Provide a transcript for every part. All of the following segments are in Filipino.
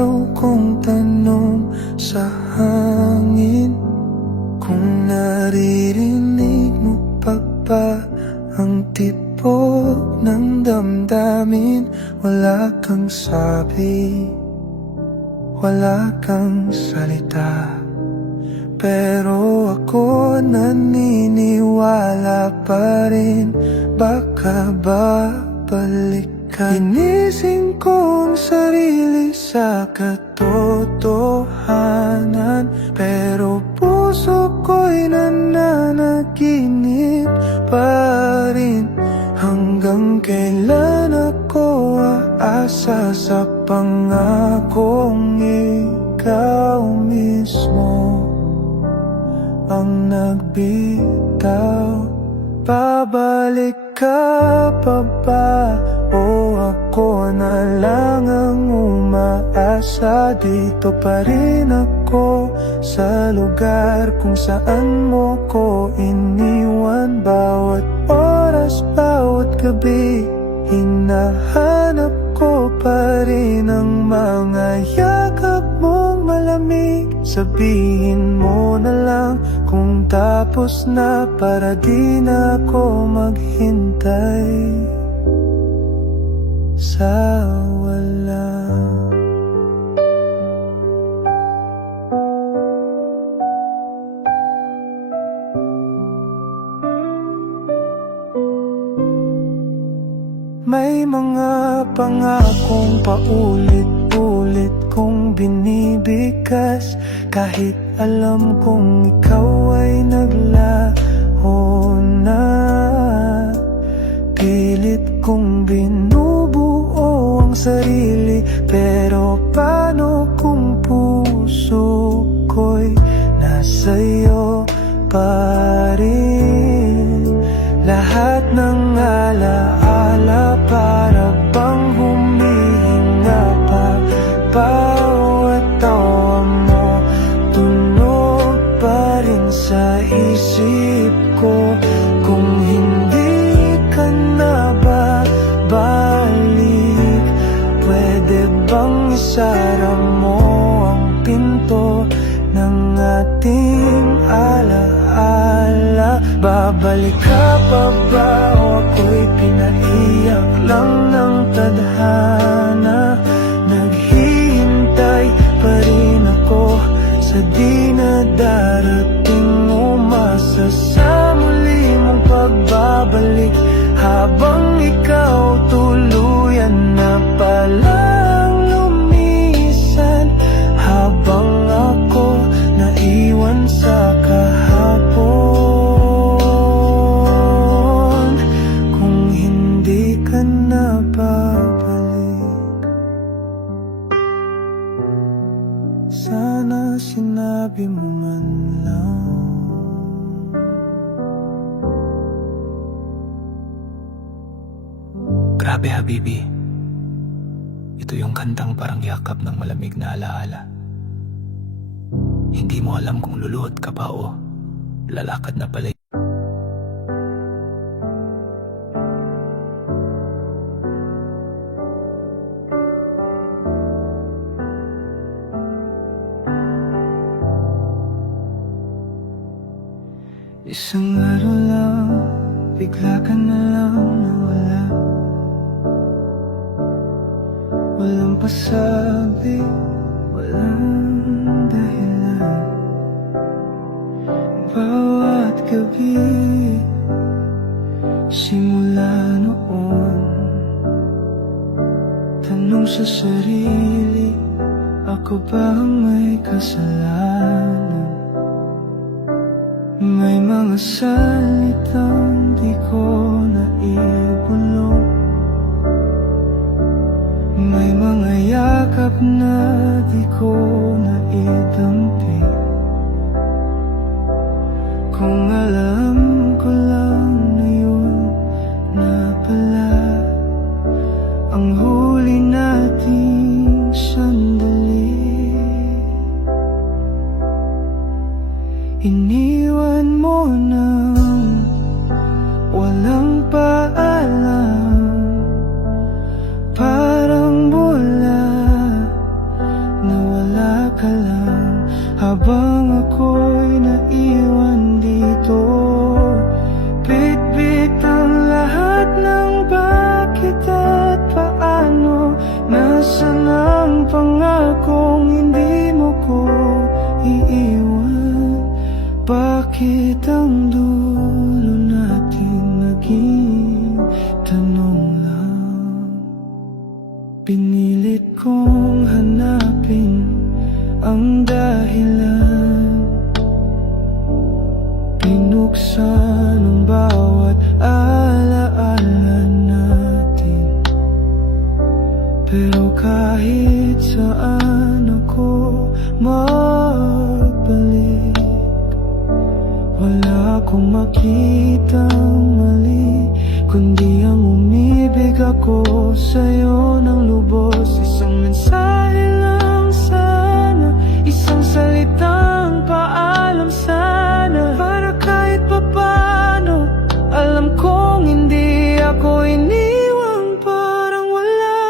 araw kong tanong sa hangin, kung naririnig mo pa ba ang tibok ng damdamin. Wala kang sabi, wala kang salita, pero ako naniniwala pa rin. Baka babalik ka. Ginising ko ang sarili sa katotohanan, pero puso ko'y nananaginip pa rin. Hanggang kailan ako aasa sa pangakong ikaw mismo ang nagbitaw? Babalik ka pa ba o ako na lang ang umaasa? Dito pa rin ako sa lugar kung saan mo ko iniwan. Bawat oras, bawat gabi, hinahanap ko pa rin ang mga yakap mong malamig. Sabihin mo na lang kung tapos na, para di na ako maghintay sa wala. May mga pangakong paulit-ulit kong binibigkas, kahit alam kong ikaw ay naglaho na. Pilit kong binubuo ang sarili, pero paano kung puso ko'y nasa'yo pa rin? Lahat ng alaala para bang humihinga pa. Bawat tawa mo tunog pa rin sa isip ko. Kung hindi ka na babalik, pwede bang isara mo ang pinto ng ating alaala? Babalik ka pa ba o ako'y pinaiyak lang ng tadhana? Naghihintay pa rin ako sa di na darating, umasa sa muli mong pagbabalik. Habang ikaw tuluyan na palang lumisan, habang ako naiwan sa kahapon. Kung hindi ka na babalik, sana sinabi mo man lang. Grabe Habibi, ito yung kantang parang yakap ng malamig na alaala. Hindi mo alam kung luluhod ka pa o lalakad na pala. Isang araw lang, bigla ka na lang nawala. Walang pasabi, walang dahilan. Bawat gabi, simula noon, tanong sa sarili, ako ba ang may kasalanan? May mga salitang di ko naibulong, may mga yakap na di ko naidampi. Kung alam ko lang na yun na pala ang huli nating sandali. Iniwan mo nang walang paalam, parang mula ka lang habang ako'y naiwan dito. Bit-bit ang lahat ng bakit at paano. Nasaan ang pangakong hindi mo ko iiwan? Bakit ang dulo natin naging tanong lang? Pinilit kong hanapin ang dahilan, pinuksan ang bawat alaala natin. Pero kahit saan ako magbalik, wala akong makitang mali, kundi ang umibig ako sa'yo ng lubos. Isang mensahe lang sana, isang salitang paalam sana, para kahit papano alam kong hindi ako iniwang parang wala.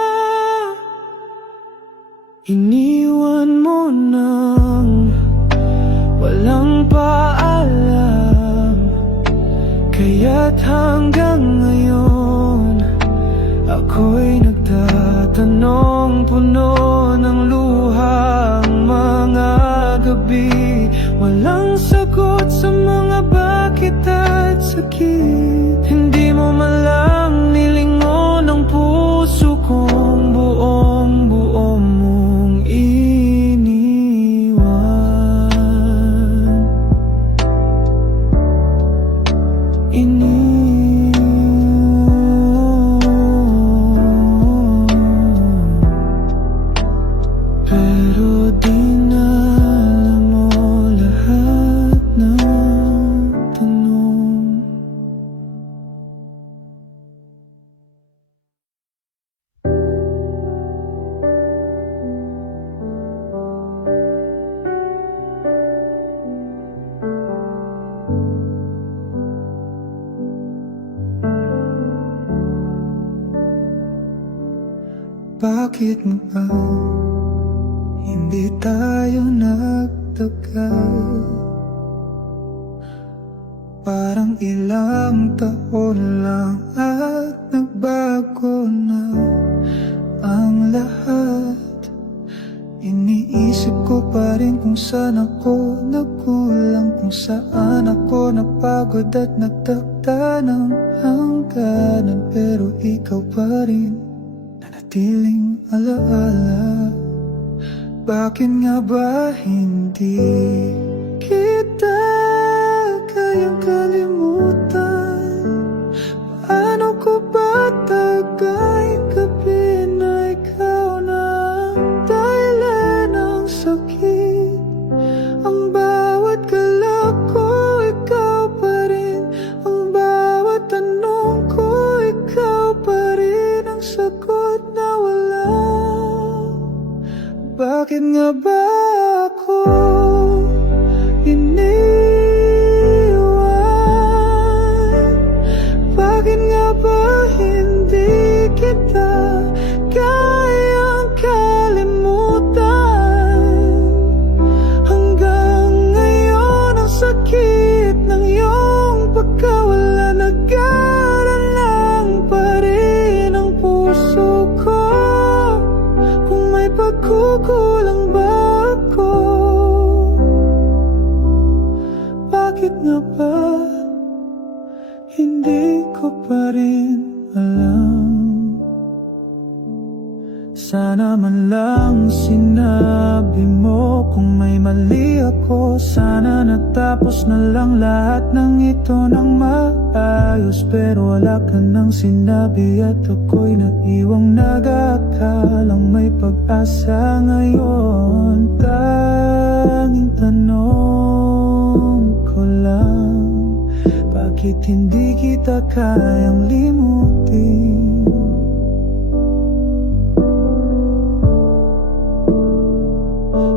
Iniwan mo nang walang paalam, kaya't hanggang ngayon ako'y nagtatanong, puno ng luha ang mga gabi. Walang sagot sa mga bakit at sakit. Hindi mo man lang nilingon ang puso kong buong buo mong iniwan. Pero di na alam mo lahat ng tanong. Bakit mo ba hindi tayo nagtagal? Parang ilang taon lang at nagbago na ang lahat. Iniisip ko pa rin kung saan ako nagkulang, kung saan ako napagod at nagtakda ng hangganan. Pero ikaw pa rin nanatiling alaala. Bakit nga ba hindi kita kayang kalimutan? Paano ko ba tagayin gabi na ikaw na ang dahilan ng sakit? Ang bawat galaw ko, ikaw pa rin. Ang bawat tanong ko, ikaw pa rin. Ang sagot na wala. Bakit nga ba ako iniwan? Bakit nga ba hindi kita kayang kalimutan? Hanggang ngayon ang sakit ng iyong pagkawala, nag-aaralang pa rin ang puso ko. Kung may pagkukulang ba ako? Bakit nga ba hindi ko pa rin alam? Sana man lang sinabi mo kung may mali ako. Sana natapos na lang lahat ng ito ng maayos. Pero wala ka nang sinabi at ako'y naiwang nag-aakalang may pag-asa ngayon. Tanging tanong ko lang, bakit hindi kita kayang limutin?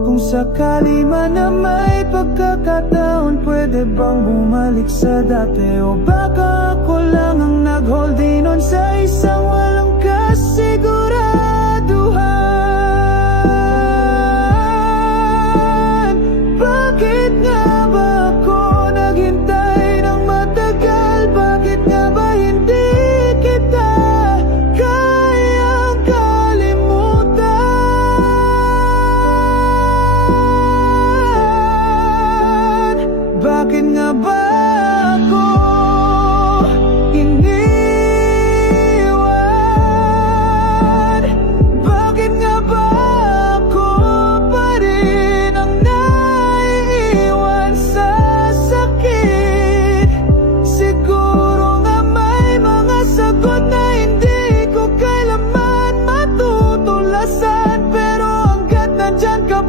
Kung sakali man na may pagkakataon, pwede bang bumalik sa dati? O baka ako lang ang nag-hold in on sa isang walang kasiguraduhan?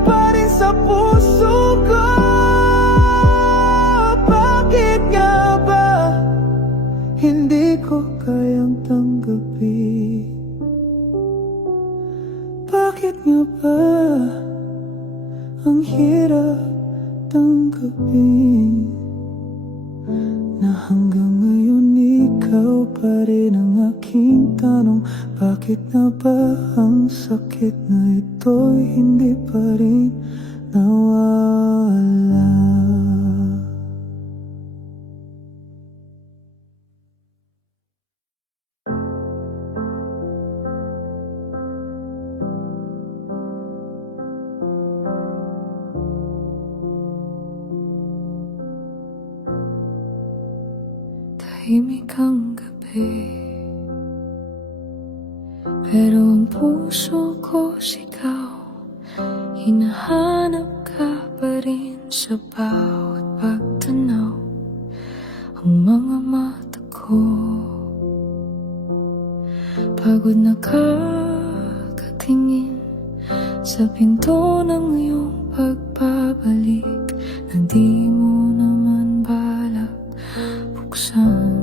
pa rin sa puso ko. Bakit nga ba hindi ko kayang tanggapin? Bakit nga ba ang hirap tanggapin na hanggang ngayon ikaw pa rin ang aking tanong? Bakit na ba ang sakit na ito'y hindi pa rin nawala? Tahimik ang gabi, pero ang puso ko sigaw. Hinahanap ka pa rin sa bawat pagtanaw. Ang mga mata ko pagod na kakatingin sa pinto ng iyong pagbabalik na di mo naman balak buksan.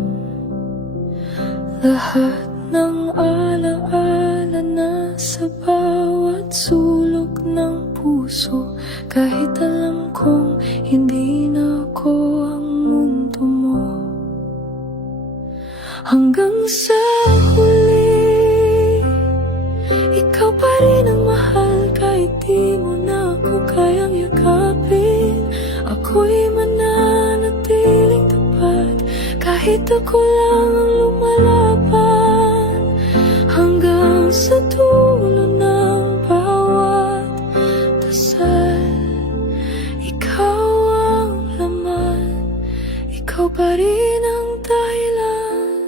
Lahat ng alaala na sa bawat sulok ng puso, kahit alam kong hindi na ako ang mundo mo. Hanggang sa huli, ikaw pa rin ang mahal, kahit di mo na ako kayang yakapin. Ako'y mananatiling tapat, kahit ako lang ang lumalaban. Hanggang sa dulo ng bawat dasal, ikaw ang laman, ikaw pa rin ang dahilan.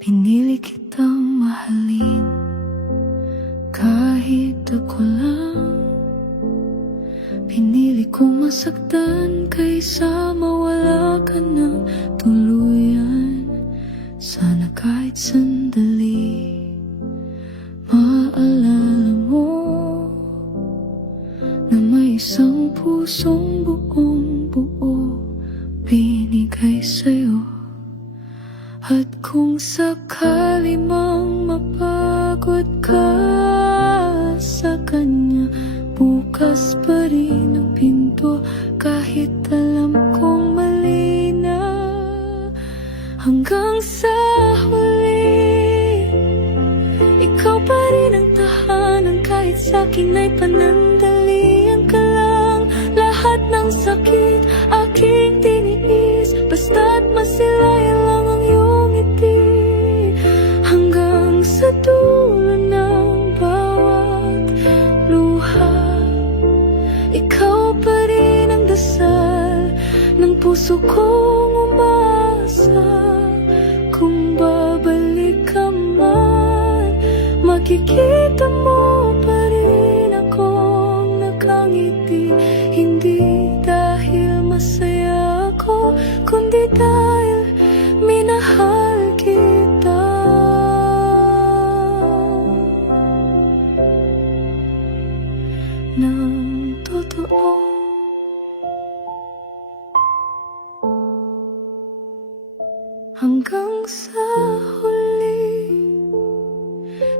Pinili kitang mahalin, kahit ako lang. Pinili kong masaktan kaysa mawala ka ng tuluyan. Sana kahit sandali maalala mo na may isang pusong buong buo binigay sa'yo. At kung sakali mang mapagod ka sa kanya, bukas pa rin ang pinto, kahit alam kong mali na. Hanggang sa huli, ikaw pa rin ang tahanan, kahit sa'kin ay panandalian ka lang. Lahat ng sakit aking tiniis, basta't masilayan lang ang iyong ngiti. Hanggang sa dulo ng bawat luha, ikaw pa rin ang dasal ng puso kong umasa. Kung babalik ka man, makikita mo pa rin akong nakangiti. Hindi dahil masaya ako, kundi dahil minahal kita ng totoo. Hanggang sa huli,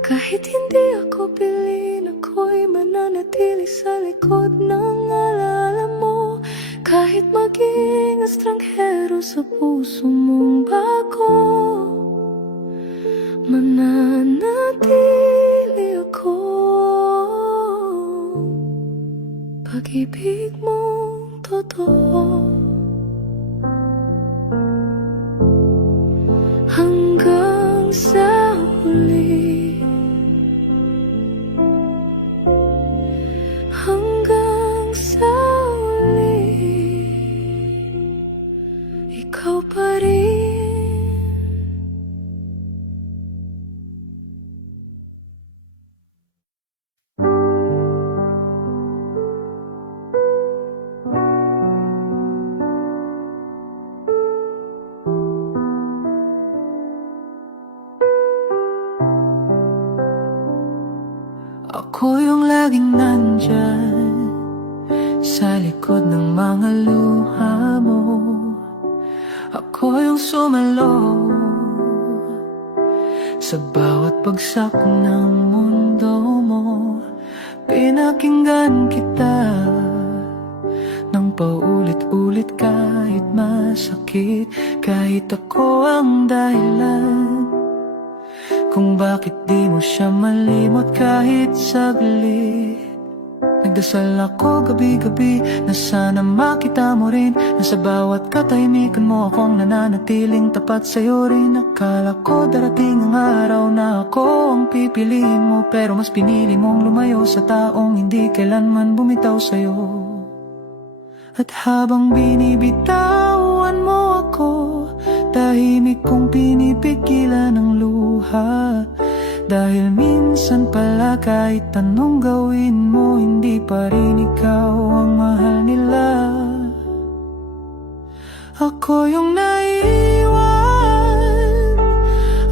kahit hindi ako pilin, ako'y mananatili sa likod ng alaala mo. Kahit maging estranghero sa puso mong bago, mananatili ako. Pag-ibig mong totoo. Hanggang sa huli, hanggang sa huli, ikaw pa rin. Ako yung laging nandyan sa likod ng mga luha mo. Ako yung sumalo sa bawat bagsak ng mundo mo. Pinakinggan kita nang paulit-ulit kahit masakit. Kahit ako ang dahilan kung bakit di mo siya malimot kahit saglit. Nagdasal ako gabi-gabi na sana makita mo rin na sa bawat katahimikan mo akong nananatiling tapat sa'yo rin. Akala ko darating ang araw na ako ang pipiliin mo, pero mas pinili mong lumayo sa taong hindi kailanman bumitaw sa'yo. At habang binibitawan mo ako, tahimik kong pinipigilan ng luha. Dahil minsan pala kahit anong gawin mo, hindi pa rin ikaw ang mahal nila. Ako yung naiwan,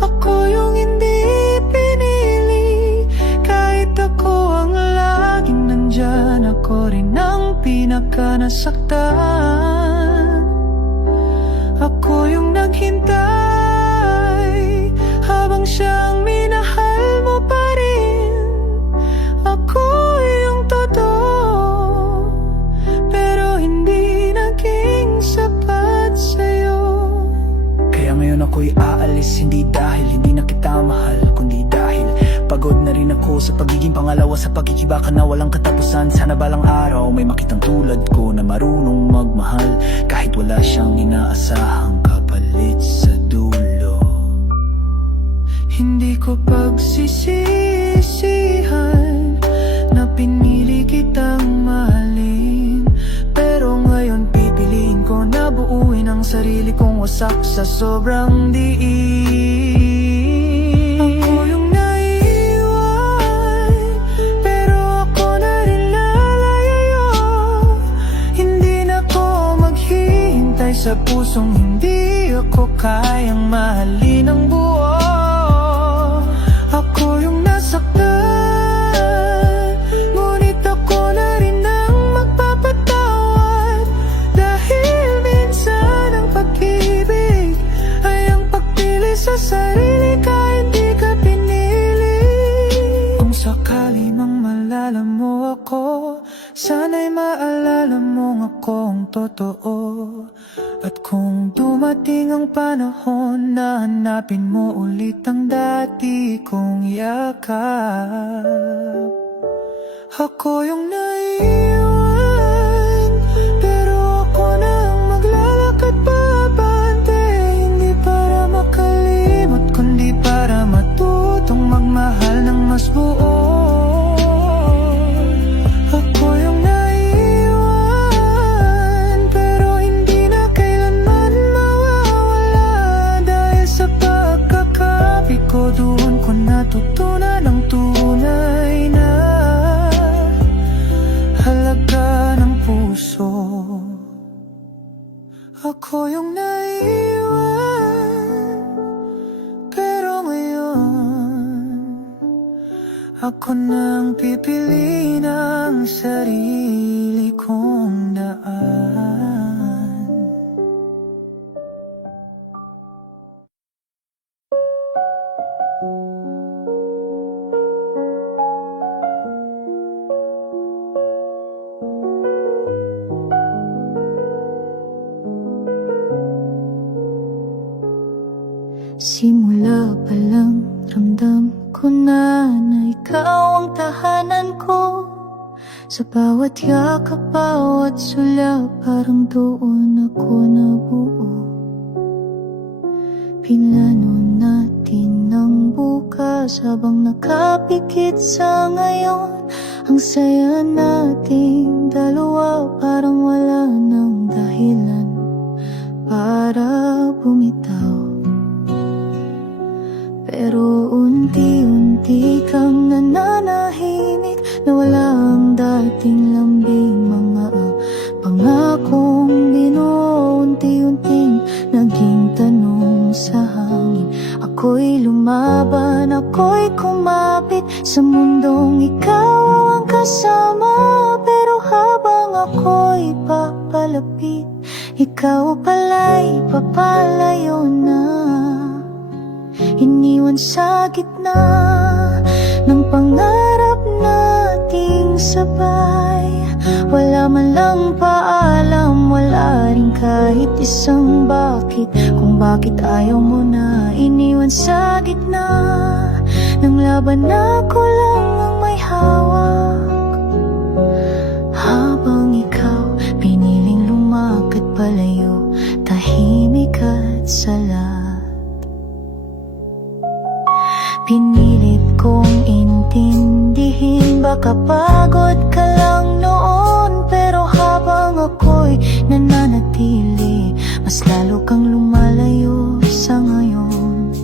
ako yung hindi pinili. Kahit ako ang laging nandyan, ako rin ang pinakanasaktan. Ako yung naghintay habang siyang minahal mo pa rin. Ako yung totoo, pero hindi naging sapat sa'yo. Kaya ngayon ako'y aalis, hindi dahil hindi na kita mahal, kundi dahil pagod na rin ako sa pagiging pangalawa, sa pagkikibaka na walang katapusan. Sana balang araw may makitang tulad ko na marunong magmahal, kahit wala siyang inaasahang kapalit sa dulo. Hindi ko pagsisisihan na pinili kitang mahalin, pero ngayon pipiliin ko na buuin ang sarili kong wasak sa sobrang diin. Ako yung naiwan, pero ako na rin lalayo. Hindi na ko maghihintay sa pusong hindi ako kayang mahalin ng buo. Ako yung nasaktan, ngunit ako na rin ang magpapatawad. Dahil minsan ang pag-ibig ay ang pagpili sa sarili kahit di ka pinili. Kung sakali mang malala mo ako, sana'y maalala mong akong totoo. At kung dumating ang panahon na hanapin mo ulit ang dati kong yakap, ako yung naiwan, pero ako na ang maglalakad pabante. Hindi para makalimot, kundi para matutong magmahal ng mas buo. Ako yung naiwan, pero hindi na kailanman mawawala. Dahil sa pagkakapit ko, doon ko natutunan ang tunay na halaga ng puso. Ako yung naiwan, pero ngayon ako nang pipili ng sarili kong daan. Simula pa lang ramdam ko na ikaw ang tahanan ko. Sa bawat yakap, bawat sula, parang doon ako nabuo. Pinlano natin ang bukas habang nakapikit sa ngayon. Ang saya nating dalawa, parang wala nang dahilan para bumitaw. Pero unti-unti kang nananahimik, nawala ang dating lambing. Mga pangakong binuo, unti-unting naging tanong sa hangin. Ako'y lumaban, ako'y kumapit, Sa mundong ikaw ang kasama, pero habang ako'y papalapit, ikaw pala'y papalayo na. Iniwan sa gitna ng pangarap nating sabay. Wala man lang paalam, wala rin kahit isang bakit, kung bakit ayaw mo na. Iniwan sa gitna ng laban, ako lang ang may hawak, habang ikaw piniling lumakad palayo, tahimik at salat. Pinilit kong intindihin, baka pagod ka lang noon, pero habang ako'y nananatili, mas lalo kang lumalayo sa ngayon.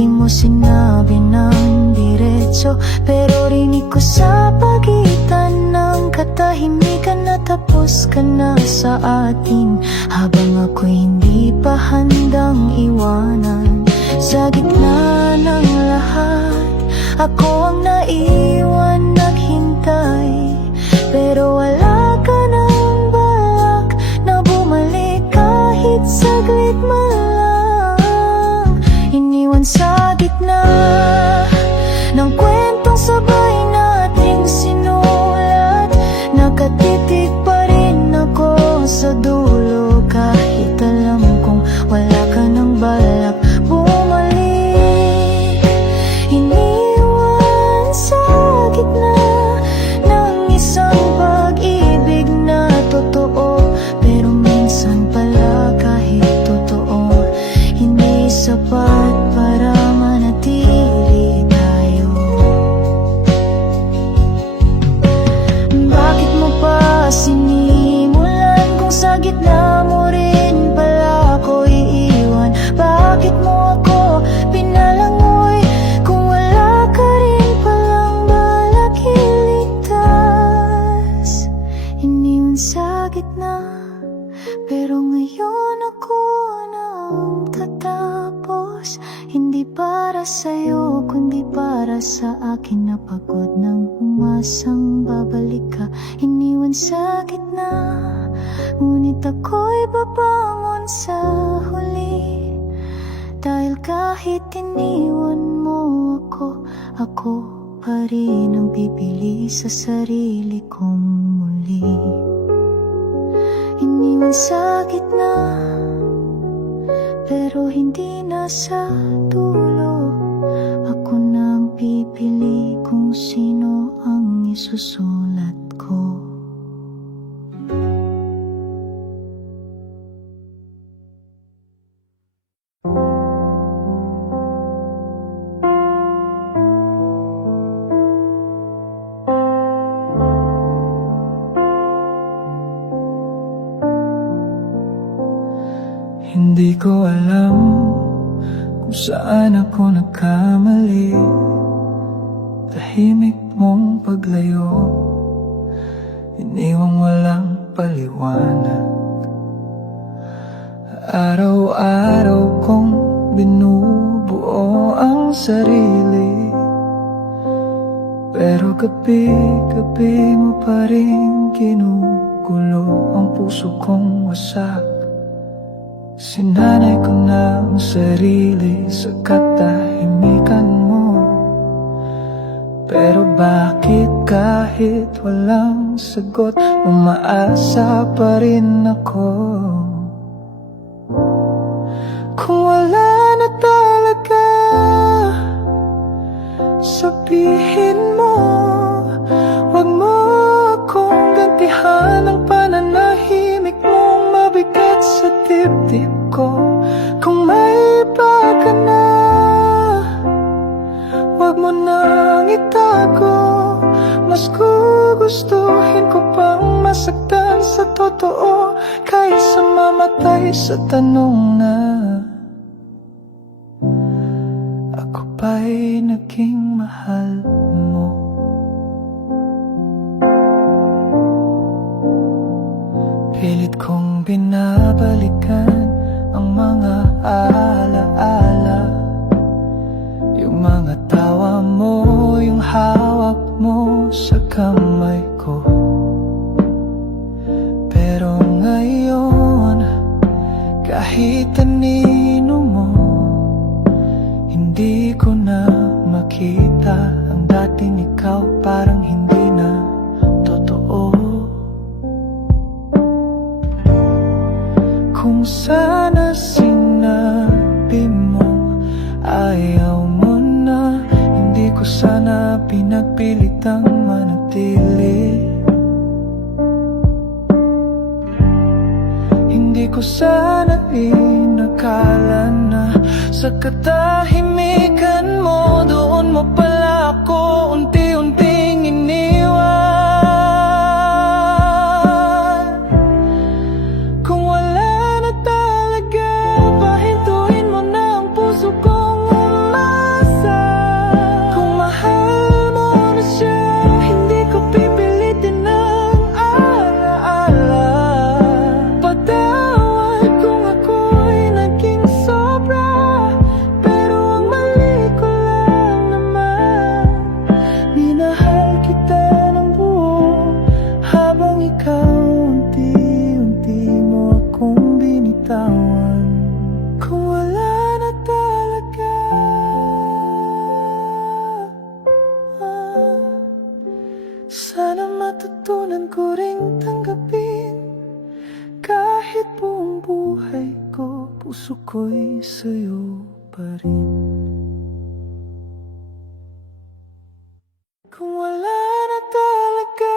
Di mo sinabi ng diretso, pero rinig ko sa pagitan ng katahimikan na tapos ka na sa atin, habang ako'y hindi pa handang iwanan. Sa gitna ng lahat, ako ang naiwan naghintay, pero wala ka ng balak na bumalik kahit saglit man lang. Iniwan sa gitna ng kwentong sabay nating sinulat, nakatitig pa rin ako sa dulo, kahit alam kong wala ka ng balak bumalik. Iniwan sa gitna ng isang pag-ibig na totoo, pero minsan pala kahit totoo, hindi sapat para manatili tayo. Bakit mo pa sinimulan kung sa gitna mo rin pala ako iiwan? Bakit mo ako pinalangoy kung wala ka rin palang balak iligtas? Iniwan sa gitna, pero ngayon ako na ang tatapos. Hindi para sa'yo, kundi para sa akin, na pagod ng umasang babalik ka. Iniwan sa gitna, ngunit ako'y babangon sa huli, dahil kahit iniwan mo ako, ako pa rin ang bibili sa sarili kong muli. Iniwan sa gitna, pero hindi na sa dulo, ako na ang pipili kung sino ang isusulat ko. Hindi ko alam kung saan ako nagkamali. Tahimik mong paglayo, iniwang walang paliwanag. Araw-araw kong binubuo ang sarili, pero gabi-gabi mo pa rin ginugulo ang puso kong wasak. Sinanay ko na ang sarili sa katahimikan mo, pero bakit kahit walang sagot, umaasa pa rin ako? Kung wala na talaga, sabihin mo, wag mo akong gantihan ng pananahimik mong mabigat sa dibdib ko. Kung may iba ka na, wag mo nang itago. Mas gugustuhin ko pang masaktan sa totoo, kaysa mamatay sa tanong na ako ba'y naging mahal mo? Pilit kong binabalikan ang mga alaala, yung mga tawa mo, yung ako'y nagpilitang manatili. Hindi ko sana inakala na sa katahimikan mo, doon mo pala ako unti-unting iniwan. Kung wala na talaga, pahintuin mo na ang puso kong umasa. Kung mahal mo na siya, hindi ko pipilitin ang alaala. Patawad kung ako'y naging sobra, pero ang mali ko lang naman. Minahal kita ng buo, habang ikaw unti-unti mo akong binitawan. Kung wala na talaga, sana matutunan ko ring tanggapin. Kahit buong buhay ko, puso ko'y sa'yo pa rin. Kung wala na talaga,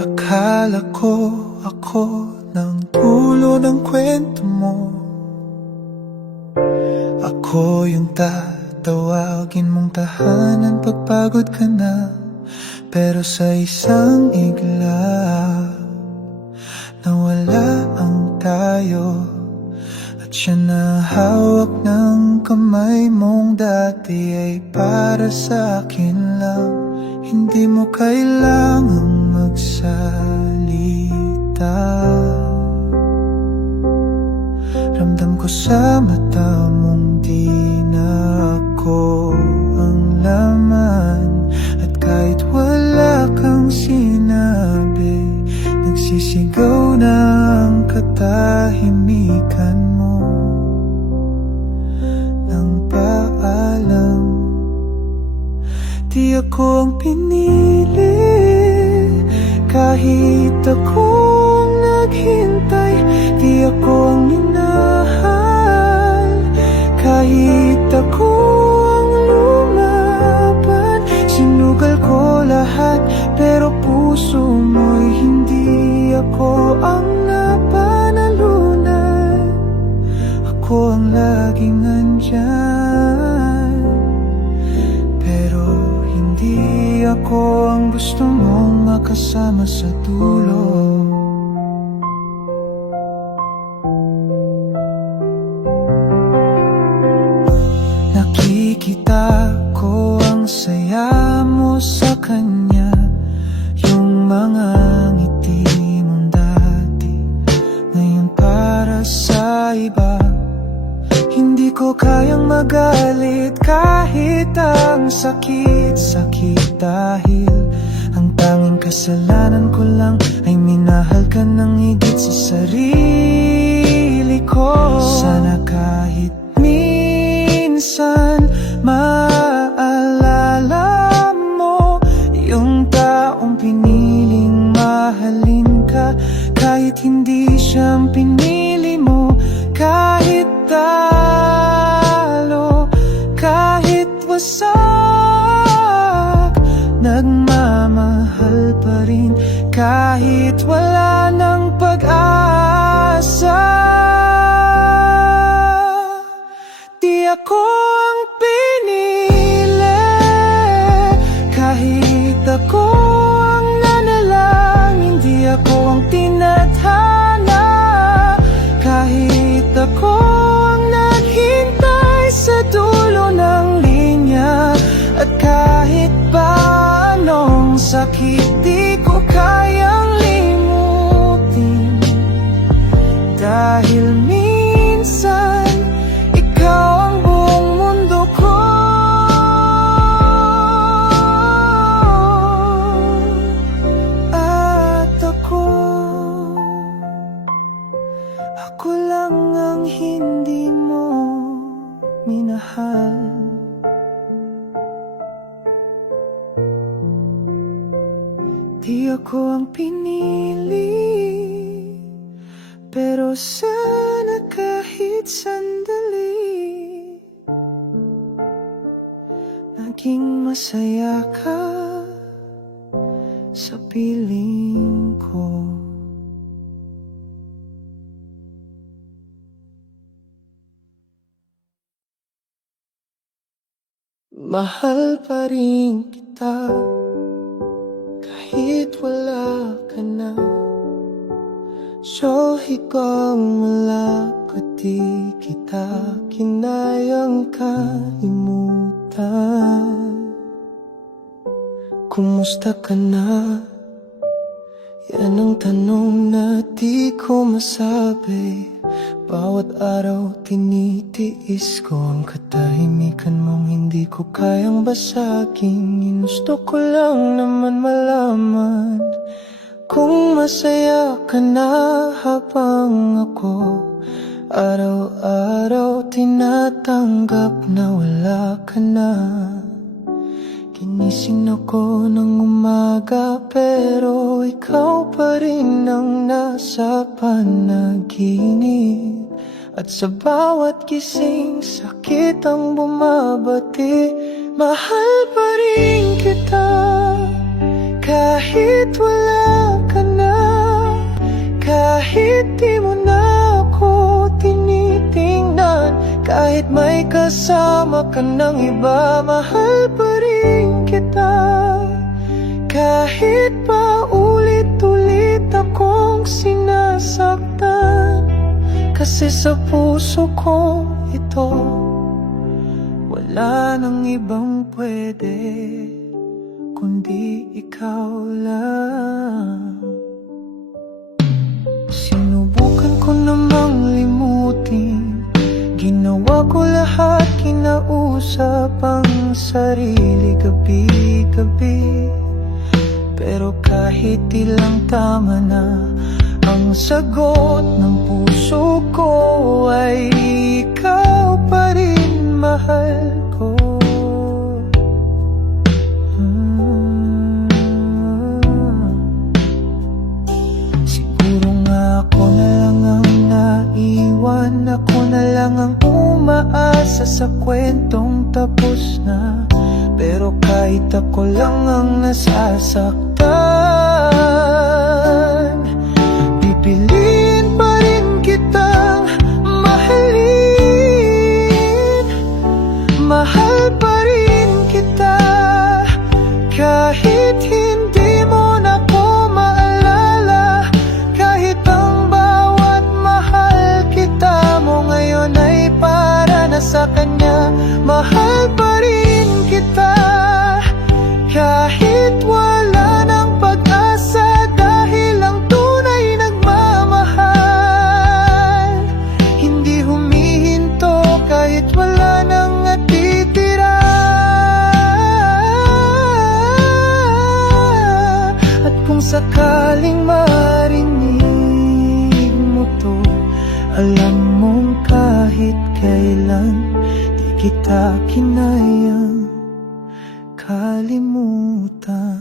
akala ko ako ng dulo ng kwento mo. Ako yung tatawagin mong tahanan pag pagod ka na. Pero sa isang igla, nawala ang tayo. At siya na hawak ng kamay mong dati ay para sa akin lang. Hindi mo kailangang magsalita. Ramdam ko sa mata mong di na ako ang laman. At kahit wala kang sinabi, nagsisigaw na ang katahimikan mo ng paalam. Di ako ang pinili, kahit akong naghintay. Di ako ang minahal, kahit ako ang lumaban. Sinugal ko lahat, pero puso mo'y hindi. Ako ang napanalunan, ako ang laging nandyan. Pero hindi ako ang gusto mong makasama sa dulo. Nakikita ko ang saya mo sa kanya, yung mga ngiti mong dati, ngayon para sa iba. Hindi ko kayang magalit kahit ang sakit-sakit, dahil ang tanging kasalanan ko lang ay minahal ka ng higit sa sarili ko. Sana kahit minsan maalala mo yung taong piniling mahalin ka, kahit hindi siyang pinili mo. Kahit talo, kahit wasak, nagmamahal pa rin. Kahit wala ng pag-asa, di ako ang pinili, kahit ako ang nanalangin. Di ako ang tinadhana, kahit ako ang naghintay sa dulo ng linya. At kahit pa anong sakit, di ko kayang limutin, dahil minsan ikaw ang buong mundo ko. At ako lang ang hindi mo minahal. Di ako ang pinili, pero sana kahit sandali Naging masaya ka sa piling ko. Mahal pa rin kita kahit wala ka na. So higong malakot di kita kinayang kalimutan. Kumusta ka na? Yan ang tanong na di ko masabi. Bawat araw tinitiis ko ang katahimikan mong hindi ko kayang basagin. Ginusto ko lang naman malaman kung masaya ka na habang ako araw-araw tinatanggap na wala ka na. Ginising ako ng umaga pero ikaw pa rin ang nasa panaginip. At sa bawat gising sakit ang bumabati. Mahal pa rin kita kahit wala ka na. Kahit di mo na ako tinitingnan, kahit may kasama ka ng iba. Mahal pa rin kita kahit pa ulit-ulit akong sinasaktan. Kasi sa puso kong ito wala nang ibang pwede kundi ikaw lang. Sinubukan ko namang limutin, ginawa ko lahat, kinausap ang sarili gabi-gabi. Pero kahit ilang tama na ang sagot ng puso ko, ay ikaw pa rin mahal ko. Siguro nga ako na lang ang naiwan, ako na lang ang umaasa sa kwentong tapos na. Pero kahit ako lang ang nasasaktan, pipiliin pa rin kitang mahalin. Mahal pa rin kita kahit hindi mo na ko maalala. Kahit ang bawat mahal kita mo ngayon ay para na sa kanya. Mahal pa rin kita kahit wala ng pag-asa, dahil ang tunay nagmamahal hindi humihinto kahit wala nang natitira. At kung sakaling marinig mo to, alam mong kahit kailan di kita kinayang kalimutan.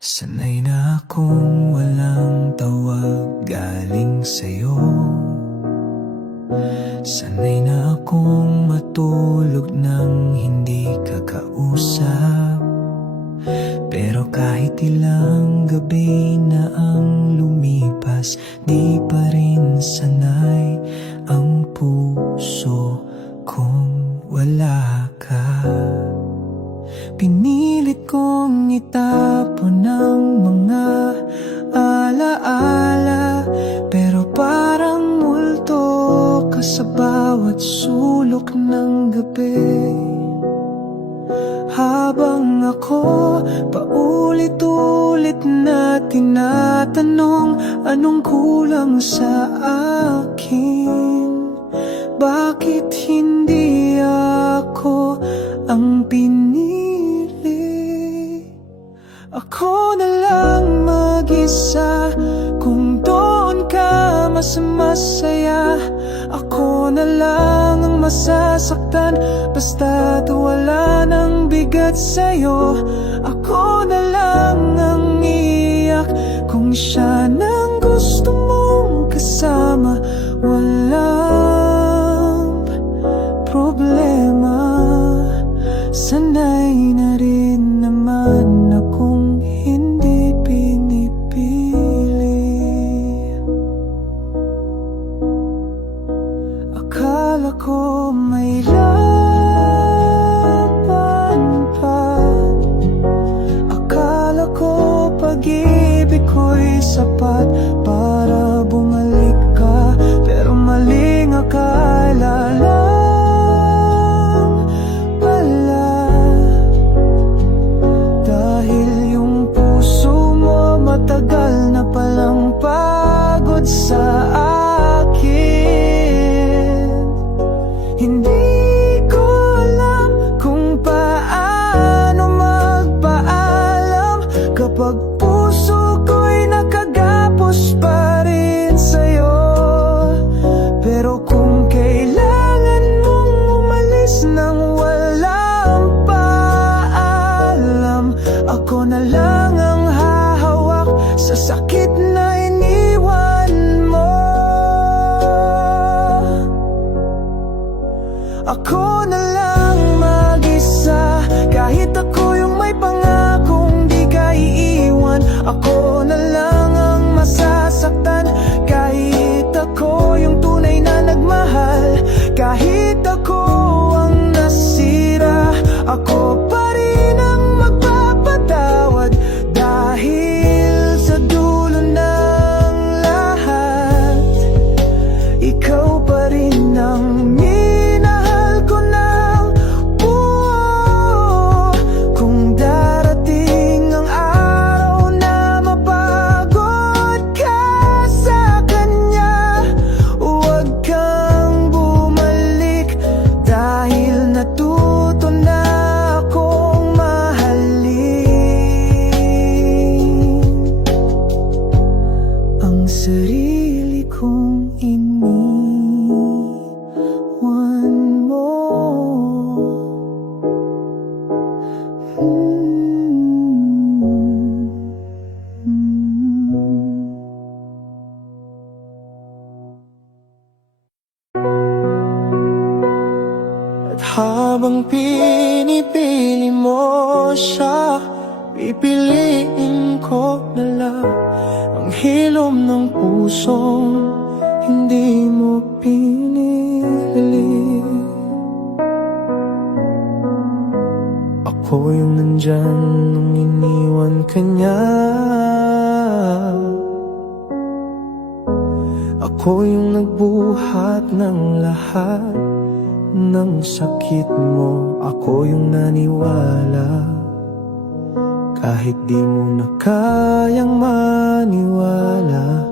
Sanay na akong walang tawag galing sa'yo. Sanay na akong matulog nang hindi ka kausap. Pero kahit ilang gabi na ang lumipas, di pa rin sanay ang puso kung wala ka. Pinilit kong itapon ang mga alaala, pero parang multo ka sa bawat sulok ng gabi. Habang ako paulit-ulit na tinatanong anong kulang sa akin, bakit hindi ako ang pinili? Ako na lang mag-isa kung doon ka mas masaya. Ako na lang ang masasaktan basta't wala nang bigat sa'yo. Ako na lang ang iyak kung siya nang gusto mong kasama. Walang problema, sanay na rin naman akong hindi pinipili. Akala ko may laban pa, akala ko pag-ibig ko'y sapat para bumalik ka. Pero maling akala lang pala, dahil yung puso mo matagal na palang pagod sa akin. Hindi ko alam kung paano magpaalam kapag puso ko'y nakagapos pa rin sa'yo. Pero kung kailangan mong umalis nang walang paalam, ako na lang ang hahawak sa sakit na iniwan mo. Ako na lang mag-isa, kahit ako yung may pangakong di ka iiwan. Ako na lang ang masasaktan, kahit ako yung tunay na nagmahal. Kahit ako ang nasira, ako pa rin ang magpapatawad. Dahil sa dulo ng lahat, ikaw pa rin ang minahal ko ng buo. Kung darating ang araw na mapagod ka sa kanya, huwag kang bumalik, dahil natuto na akong mahalin ang sarili kong iniwan mo. At habang pinipili mo siya, pipiliin ko na lang ang hilom ng pusong hindi mo pinili. Ako yung nandyan nung iniwan ka niya. Ako yung nagbuhat ng lahat ng sakit mo. Ako yung naniwala kahit di mo na kayang maniwala.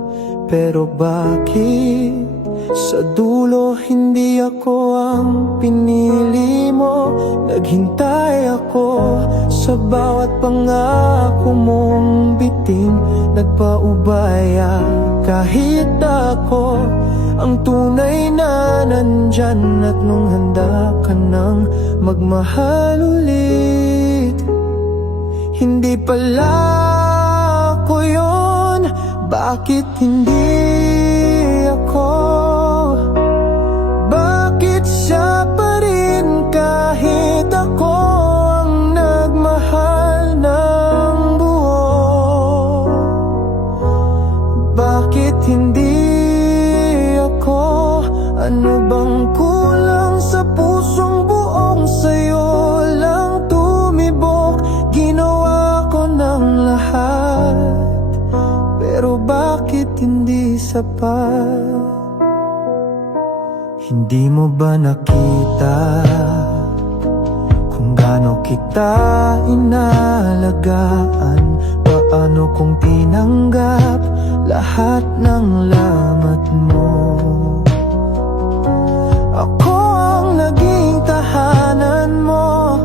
Pero bakit sa dulo hindi ako ang pinili mo? Naghintay ako sa bawat pangako mong bitin, nagpaubaya kahit ako ang tunay na nandyan. At nung handa ka nang magmahal ulit, hindi pala ako yun. Bakit hindi ako? Bakit siya pa rin kahit ako ang nagmahal ng buo? Bakit hindi ako? Ano bang kulang sa pusong buong sa'yo lang tumibok? Ginawa ko ng lahat, pero bakit hindi sapat? Hindi mo ba nakita kung gaano kita inalagaan? Paano kung tinanggap lahat ng lamat mo? Ako ang naging tahanan mo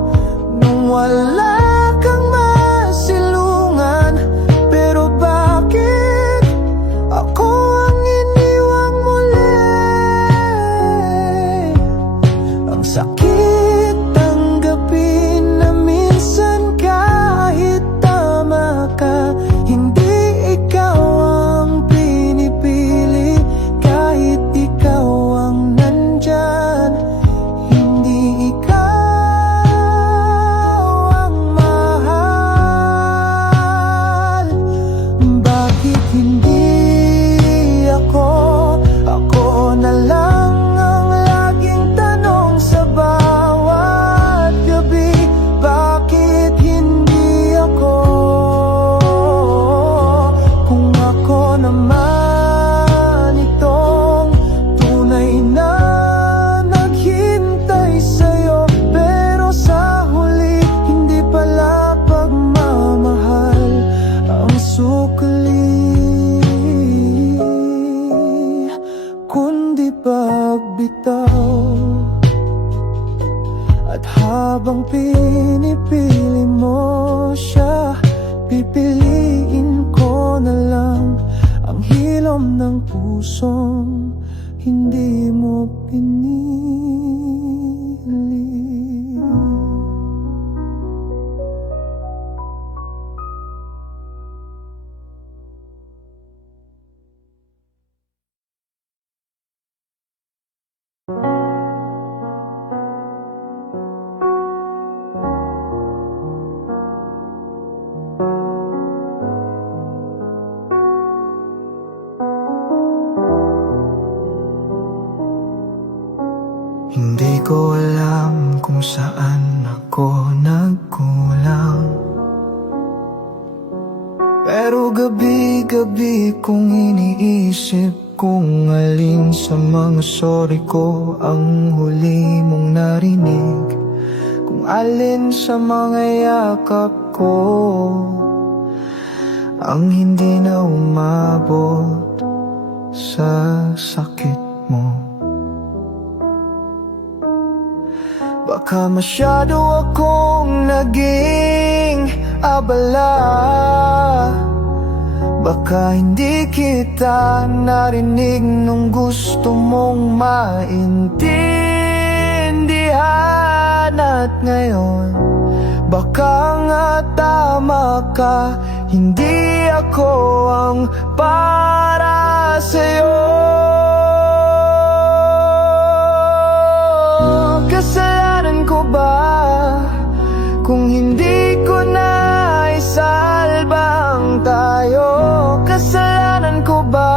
nung wala kang masilungan. Pero bakit ako ang iniwang muli? Ang sakit At habang pinipili mo siya, pipiliin ko na lang ang hilom ng pusong hindi mo pinili. Hindi ko alam kung saan ako nagkulang, pero gabi-gabi kong iniisip kung alin sa mga sorry ko ang huli mong narinig, kung alin sa mga yakap ko ang hindi na umabot sa sakit mo. Baka masyado akong naging abala, baka hindi kita narinig nung gusto mong maintindihan. At ngayon, baka nga tama ka, hindi ako ang para sa'yo. Kasalanan ko ba kung hindi ko na isalbang tayo? Kasalanan ko ba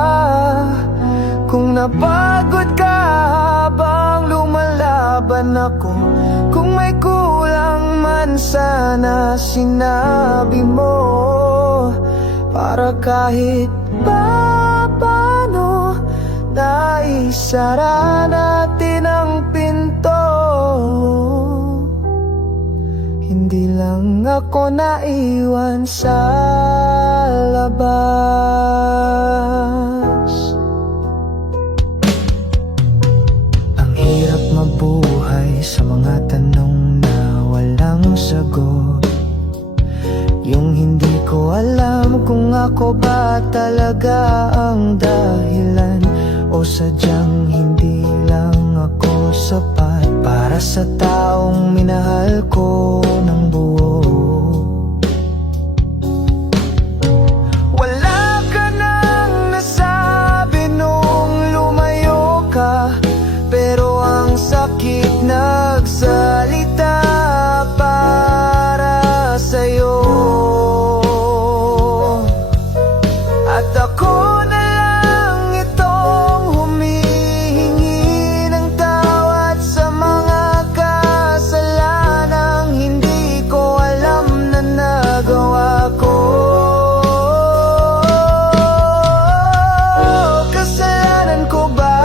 kung napagod ka habang lumalaban ako? Kung may kulang man sana sinabi mo, para kahit paano naisara natin ang pinto. Hindi lang ako naiwan sa labas. Ang hirap mabuhay sa mga tanong na walang sagot, yung hindi ko alam kung ako ba talaga ang dahilan, o sadyang hindi lang ako sapat para sa taong minahal ko ng buo. Wala ka nang nasabi nung lumayo ka, pero ang sakit nagsalita para sa'yo. At ako na lang itong humihingi ng tawad sa mga kasalanang hindi ko alam na nagawa ko. Kasalanan ko ba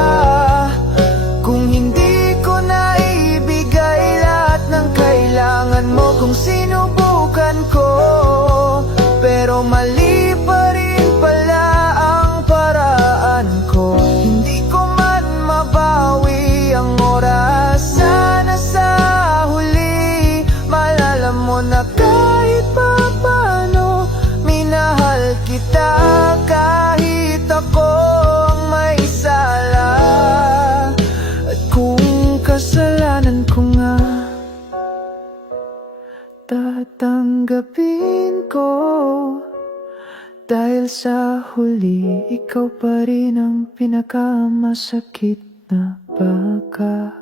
kung hindi ko naibigay lahat ng kailangan mo? Kung sinubukan ko, pero mali pa rin pala ang paraan ko. Hindi ko man mabawi ang oras, sana sa huli malala mo na kahit pa paano minahal kita, kahit ako ang may sala. At kung kasalanan ko nga, tatanggapin ko, dahil sa huli ikaw pa rin ang pinakamasakit na baka.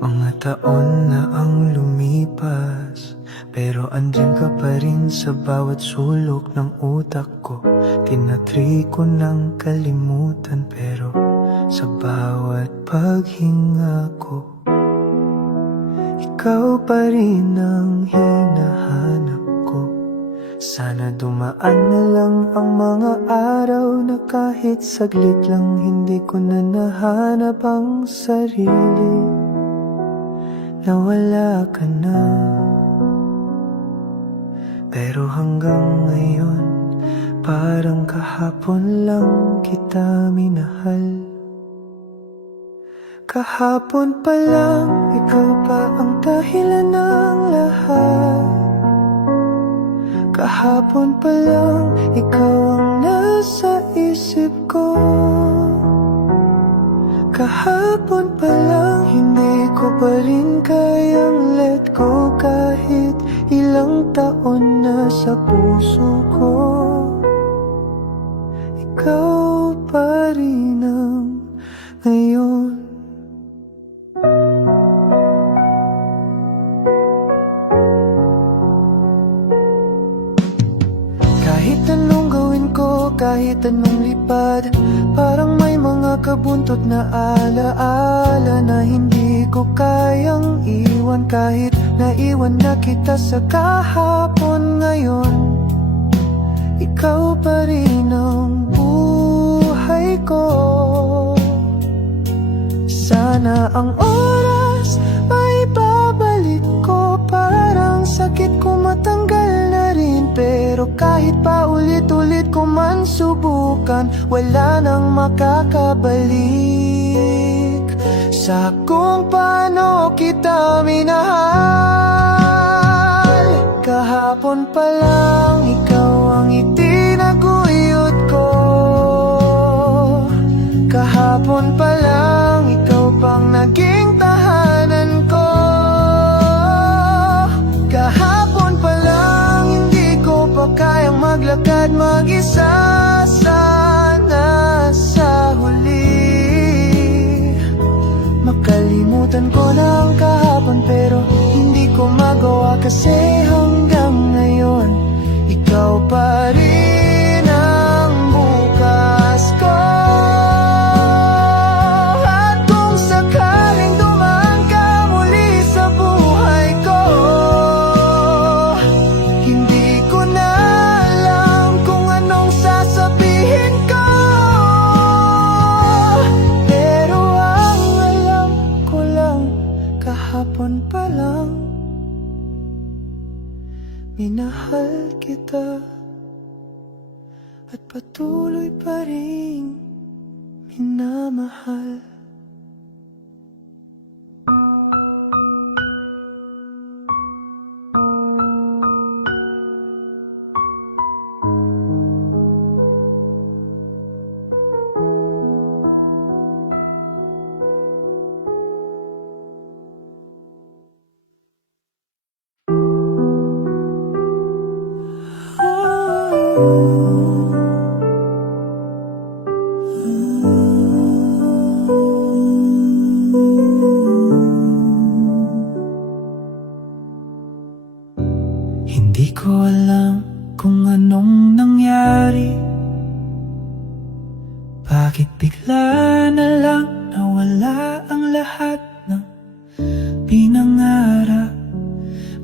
Mga taon na ang lumipas, pero andyan ka pa rin sa bawat sulok ng utak ko. Tinatry ko ng kalimutan, pero sa bawat paghinga ko, ikaw pa rin ang hinahanap ko. Sana dumaan na lang ang mga araw na kahit saglit lang hindi ko na nahanap ang sarili, na wala ka na. Pero hanggang ngayon, parang kahapon lang kita minahal. Kahapon pa lang, ikaw pa ang dahilan ng lahat. Kahapon pa lang, ikaw ang nasa isip ko. Kahapon pa lang, hindi ko pa rin kayang let go. Kahit ilang taon na sa puso ko, ikaw pa rin ang ngayon. Kahit anong gawin ko, kahit anong lipad, parang may mga kabuntot na alaala na hindi ko kayang iwan. Kahit naiwan na kita sa kahapon, ngayon ikaw pa rin ang buhay ko. Sana ang oras may babalik ko, parang sakit ko matanggal na rin. Pero kahit pa ulit-ulit ko man subukan, wala nang makakabalik sa kung paano kita minahal. Kahapon pa lang, ikaw ang itinaguyod ko. Kahapon pa lang, ikaw pang naging tahanan ko. Kahapon pa lang, hindi ko pa kayang maglakad mag-isa. Sana sa huli makalimutan ko na ang kahapon, pero hindi ko magawa kasi hanggang ngayon ikaw pa rin ang bukas ko. At kung sakaling dumaan ka muli sa buhay ko, hindi ko na alam kung anong sasabihin ko. Pero ang alam ko lang, kahapon pa lang minahal kita, at patuloy pa rin minamahal. Hindi ko alam kung anong nangyari, bakit bigla na lang nawala ang lahat ng pinangarap.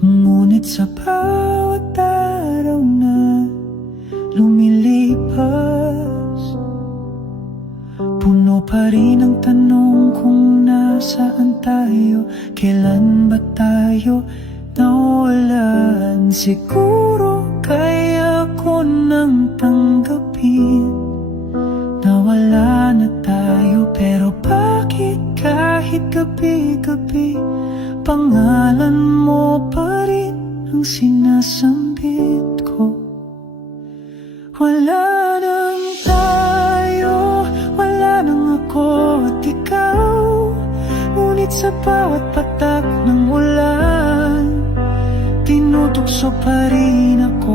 Ngunit sa bawat araw na lumilipas, puno pa rin ang tanong kung nasaan tayo, kailan ba tayo nawalan. Siguro kaya ko nang tanggapin na wala na tayo, pero bakit kahit gabi-gabi pangalan mo pa rin ang sinasambit ko? Wala nang tayo, wala nang ako at ikaw, ngunit sa bawat patak ng ulan, tinutukso pa rin ako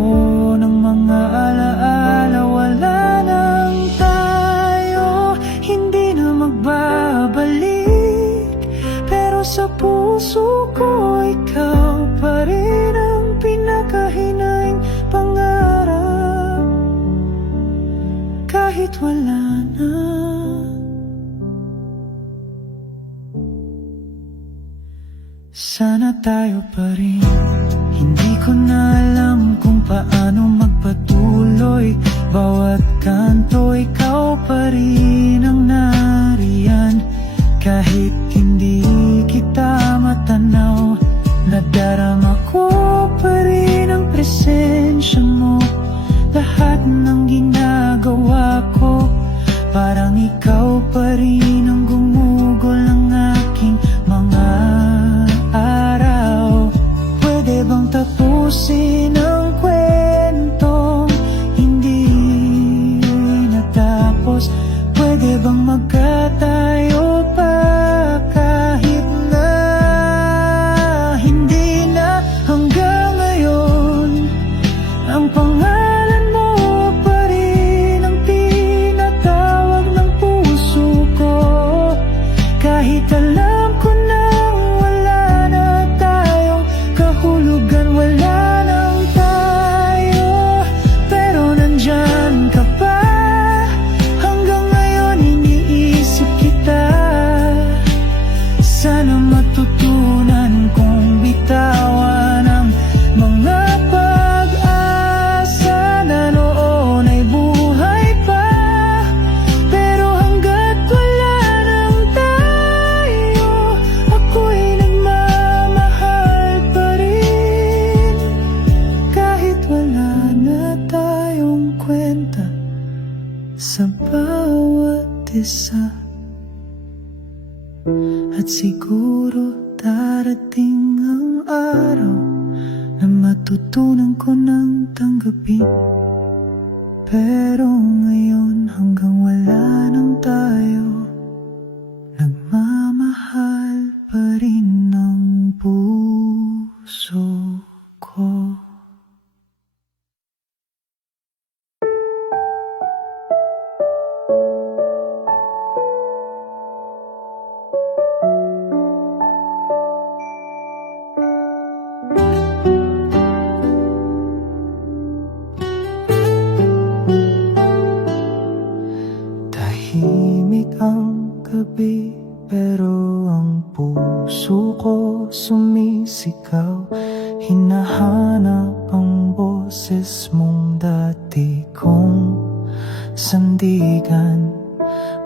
ng mga alaala. Wala nang tayo, hindi na magbabalik, pero sa puso ko ikaw pa rin ang pinakahinaing pangarap. Kahit wala na, sana tayo pa rin Hindi ko na alam kung paano magpatuloy. Bawat kanto ikaw pa rin ang nariyan. Kahit hindi kita matanaw, nadarama ko pa rin ang presensya mo. Lahat ng ginagawa ko, parang ikaw pa rin ang gumugol ng aking mga araw. Pwede bang tapusin ang kwentong hindi natapos? Pwede bang magkatayo pa kahit na hindi na hanggang ngayon? Ang pangalan mo pa rin ang tinatawag ng puso ko. Kahit alam ko nang wala na tayong kahulugan, wala nang tayo, pero nandyan ka pa. Hanggang ngayon iniisip kita. Sana matutunan kong bitawan ang mga pag-asa na noon ay buhay pa. Pero hanggat wala nang tayo, ako'y nagmamahal pa rin. Kahit wala na tayong kwenta sa bawat isa. At siguro darating ang araw na matutunan ko ng tanggapin. Pero ngayon hanggang wala nang tayo, nagmamahal pa rin ang puso ko. Tahimik ang gabi, pero ang puso ko sumisigaw. Hinahanap ang boses mong dati kong sandigan.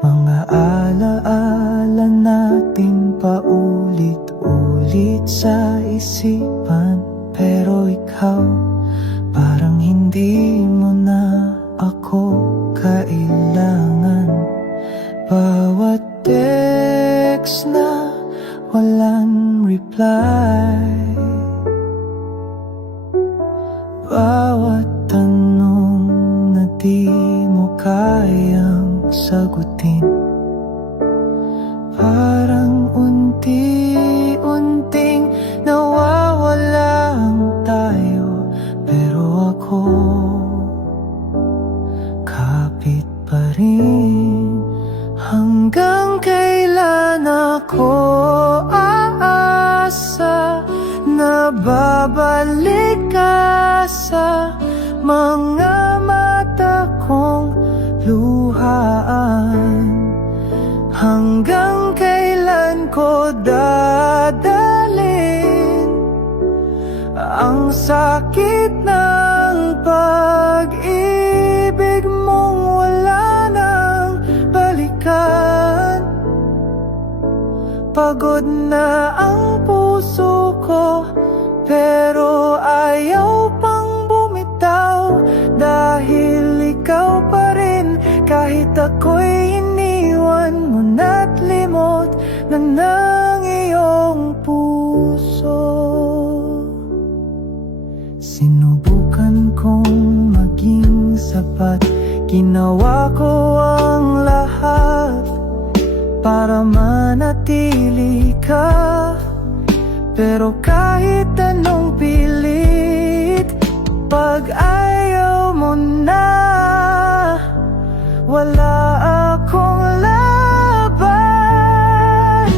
Mga alaala nating paulit-ulit sa isipan. Pero ikaw, parang hindi mo na ako kailangan. Bawat text na walang reply, bawat tanong na di mo kayang sagutin, parang unti-unting nawawala ang tayo. Pero ako, kapit pa rin. Hanggang kailan ako aasa na babalik ka sa mga mata kong luhaan? Hanggang kailan ko dadalhin ang sakit ng pag-ibig mong wala nang balikan? Pagod na ang puso ko, pero ayaw pang bumitaw. Dahil ikaw pa rin, kahit ako'y iniwan mo na't limot na ng iyong puso. Sinubukan kong maging sapat, ginawa ko ang lahat para manatili ka. Pero kahit anong pilit, pag ayaw mo na, wala akong laban.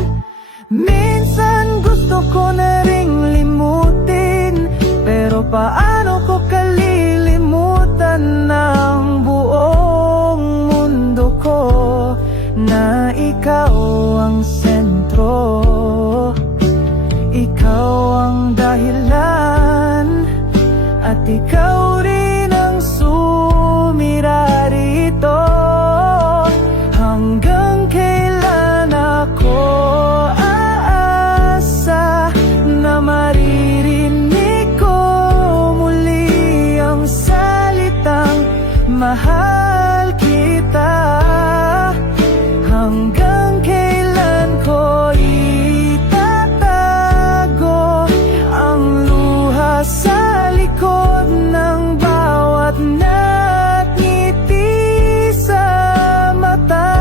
Minsan gusto ko na ring limutin, pero paano ko kalilimutan ng buong mundo ko, na ikaw ang sentro, ikaw ang dahilan ikaw rin ang sumira rito. Hanggang kailan ako aasa na maririnig ko muli ang salitang mahal kita? Hanggang kailan ko itatago ang luha sa likod ng bawat ngiti sa mata?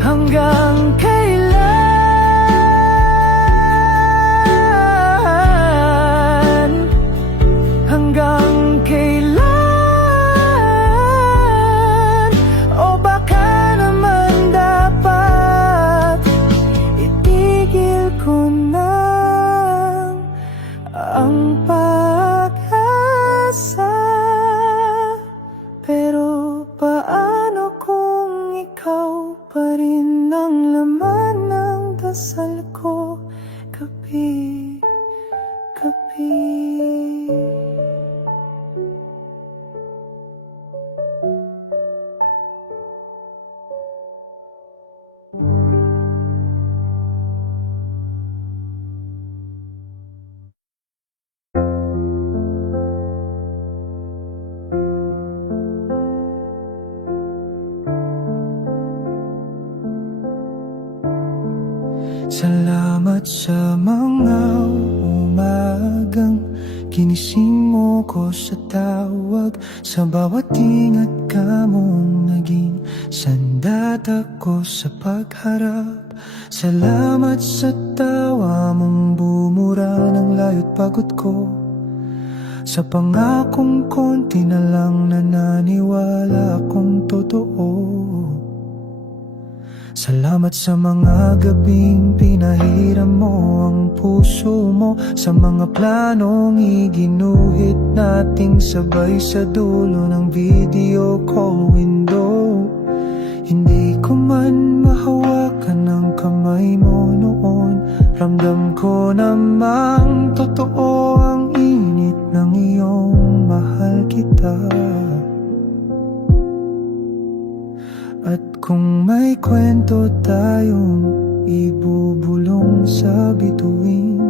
Hanggang kailan? Hanggang kailan? O baka naman dapat itigil ko na ang pag-asa? Pero paano kung ikaw pa rin ang laman ng dasal ko gabi-gabi? Salamat sa mga umagang ginising mo ko sa tawag, sa bawat ingat ka mong naging sandata ko sa pagharap. Salamat sa tawa mong bumura ng layo't pagod ko, sa pangakong konti na lang na naniwala kong totoo. Salamat sa mga gabing pinahiram mo ang puso mo, sa mga planong iginuhit nating sabay sa dulo ng video call window. Hindi ko man mahawakan ang kamay mo noon, ramdam ko namang totoo ang init ng iyong mahal kita. At kung may kwento tayong ibubulong sa bituin,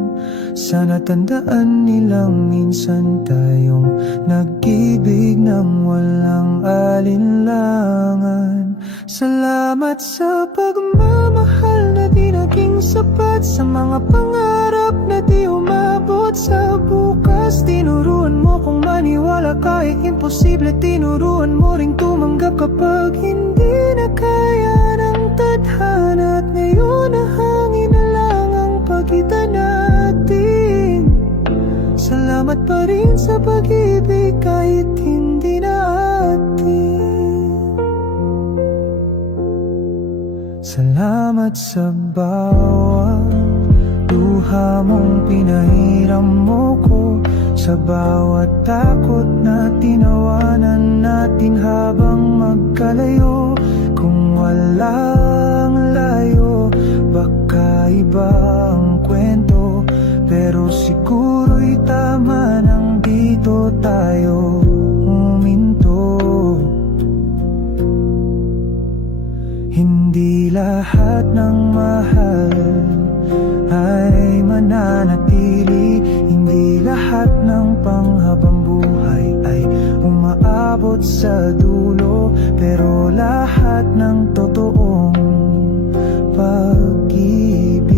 sana tandaan nilang minsan tayong nag-ibig ng walang alinlangan. Salamat sa pagmamahal na di naging sapat, sa mga pangarap na di umabot sa bukas. Tinuruan mo kong maniwala kahit imposible, tinuruan mo ring tumanggap kapag hindi na kaya ng tadhana. At ngayon nahangin na lang ang pagitan natin. Salamat pa rin sa pag-ibig kahit hindi na atin. Salamat sa bawat luha mong pinahiram mo ko, sa bawat takot na tinawanan natin habang magkalayo. Kung walang layo, baka iba ang kwento, pero siguro'y tama nang dito tayo huminto. Hindi lahat ng mahal ay mananatili, hindi lahat ng panghabang buhay ay umaabot sa dulo, pero lahat ng totoong pag-ibig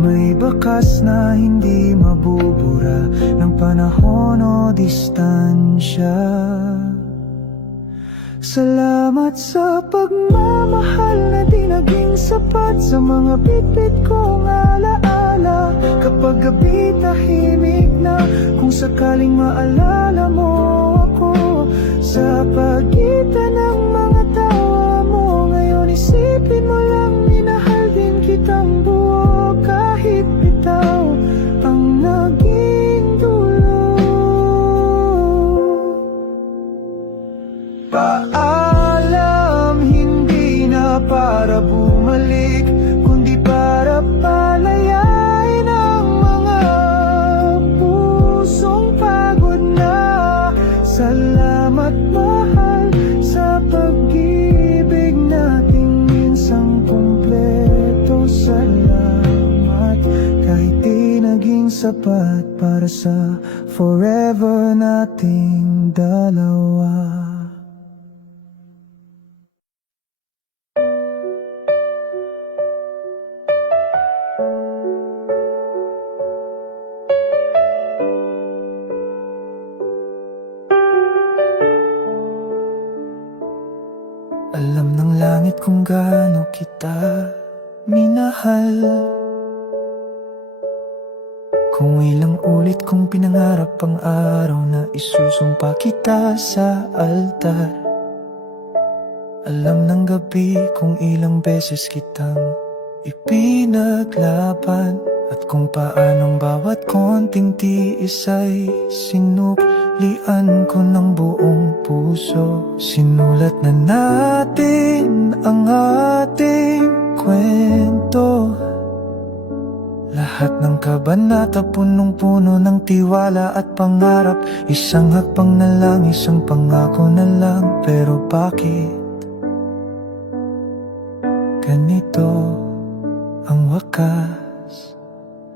may bakas na hindi mabubura ng panahon o distansya. Salamat sa pagmamahal na di naging sapat, sa mga bitbit kong alaala kapag gabi tahimik na. Kung sakaling maalala mo ako sa pagitan ng mga tawa mo, ngayon isipin mo lang minahal din kitang buo, kahit bitaw ang naging dulo. Paalam, hindi na para bumalik, kundi para palayain ang mga puso. sapat para sa forever nating dalawa. Alam ng langit kung gaano kita minahal, kung ilang ulit kong pinangarap ang araw na isusumpa kita sa altar. Alam ng gabi kung ilang beses kitang ipinaglaban, at kung paanong bawat konting tiis ay sinuklian ko ng buong puso. Sinulat na natin ang ating kwento, lahat ng kabanata punong-puno ng tiwala at pangarap. Isang hakbang na lang, isang pangako na lang. Pero bakit ganito ang wakas?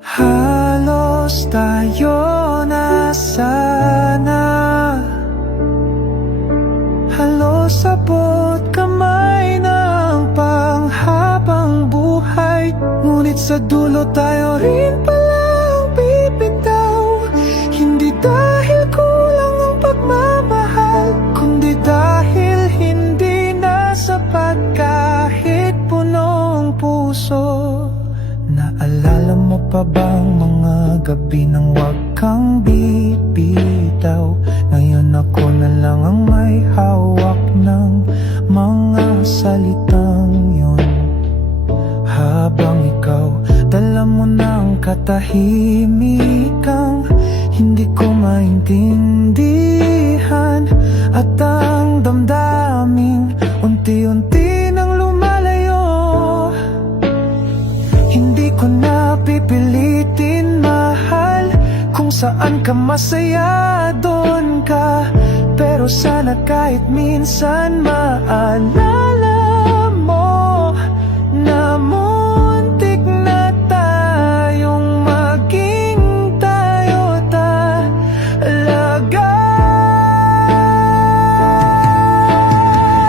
Halos tayo na sana, halos abot kamay ng panghabang buhay. Ngunit sa dulo tayo rin palang bibitaw, hindi dahil kulang ang pagmamahal, kundi dahil hindi na sapat kahit punong puso. Naalala mo pa bang mga gabi nang wag kang bibitaw? Ngayon ako na lang ang may hawak ng mga salitang yun, habang ikaw dala mo ng katahimikang hindi ko maintindihan. At ang damdaming unti-unti nang lumalayo, hindi ko na pipilitin mahal. Kung saan ka masaya, doon ka. Pero sana kahit minsan maalala mo na muntik na tayong maging tayo talaga.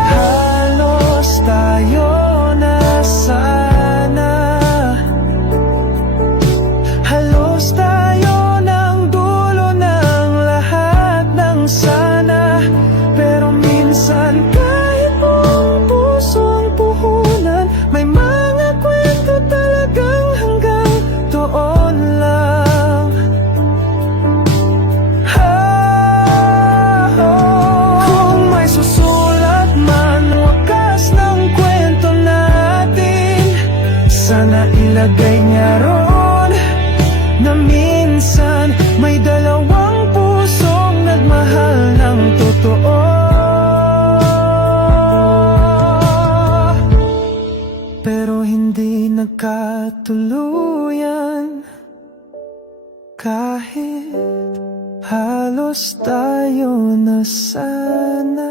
Halos tayo na sana, halos tayo ng dulo ng lahat ng sana. Pero minsan kahit buong pusong puhunan, may mga kwento talagang hanggang doon lang. Kung may susulat man wakas ng kwento natin, sana ilagay niya roon na minsan may dalawang pusong nagmahal ng totoo. Pero hindi nagkatuluyan, kahit halos tayo na sana.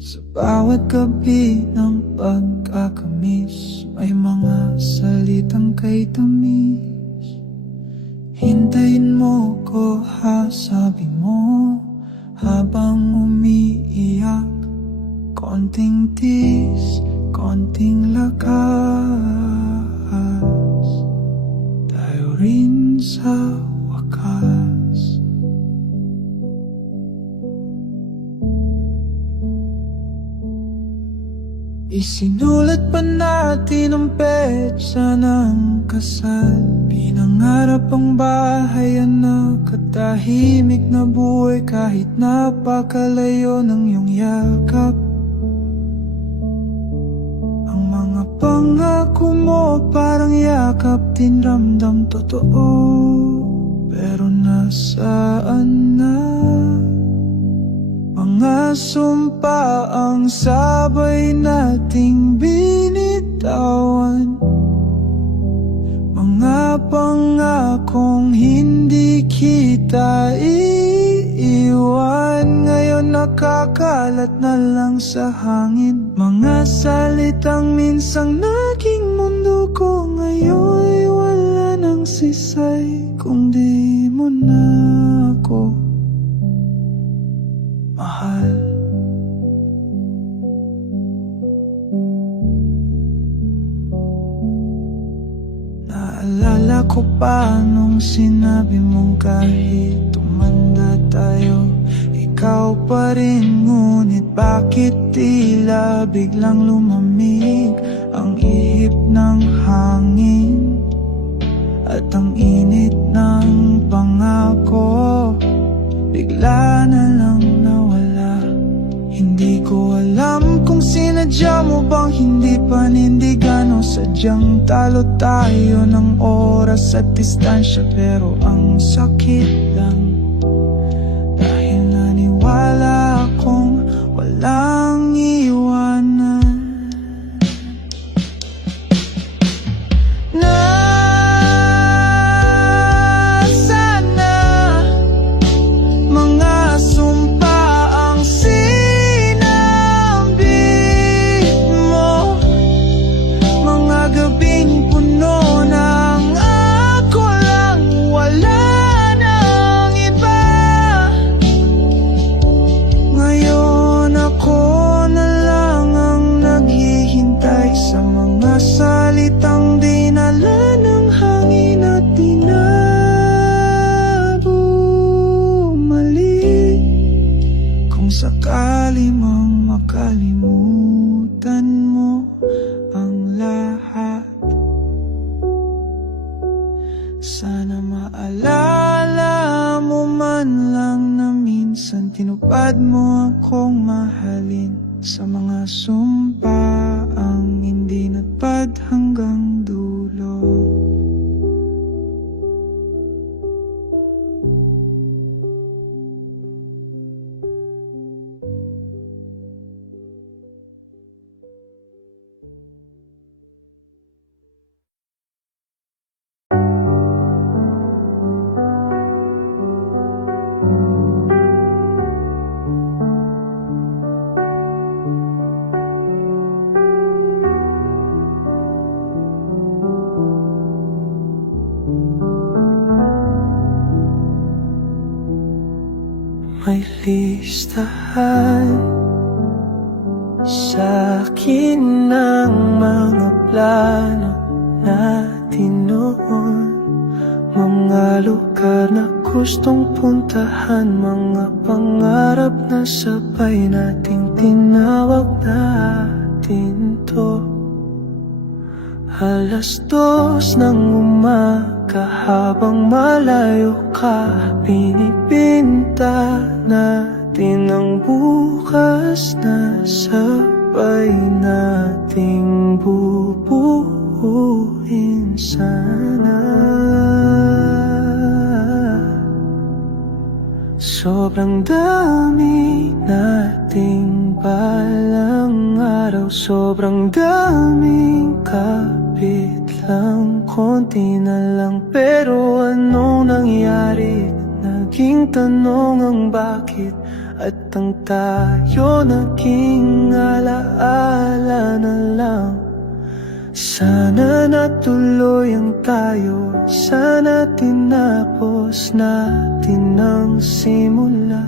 Sa bawat gabi ng pagkakamis, may mga salitang kay tamis. Hintayin mo ko ha, sabi mo, habang umiiyak. Konting tis, konting lakas, tayo rin sa wakas. Isinulat pa natin ang petsa ng kasal. Pinangarap ang bahay, anak, katahimik na buhay kahit napakalayo ng iyong yakap. Ang mga pangako mo parang yakap din ramdam totoo. Pero nasaan na mga mga sumpa ang sabay nating binitawan, mga pangakong hindi kita iiwan. Ngayon nakakalat na lang sa hangin, mga salitang minsang naging mundo ko. Ngayon wala nang sisay kung di mo na ako mahal. Naalala ko pa nung sinabi mong kahit tumanda tayo, ikaw pa rin. Ngunit bakit tila biglang lumamig ang ihip ng hangin at ang init ng pangako bigla na lang nawala. Hindi ko alam kung sinadya mo bang hindi panindigan o sadyang talo tayo ng oras at distansya. Pero ang sakit lang dahil naniwala akong walang iwanan. Sakali mang makalimutan mo ang lahat, sana maalala mo man lang na minsan tinupad mo akong mahalin. Sa mga sumpa ang hindi natupad hanggang dulo. May listahan sa'kin ng mga plano natin noon, mga lugar na gustong puntahan, mga pangarap na sabay nating tinawag natin to. 2:00 ng umaga habang malayo ka, pinipinta natin ang bukas na sabay nating bubuuin sana. Sobrang dami nating balang araw, sobrang daming kapit lang, konti na lang. Pero anong nangyari? Naging tanong ang bakit, at ang tayo naging alaala na lang. Sana natuloy ang tayo, sana tinapos natin ang simula.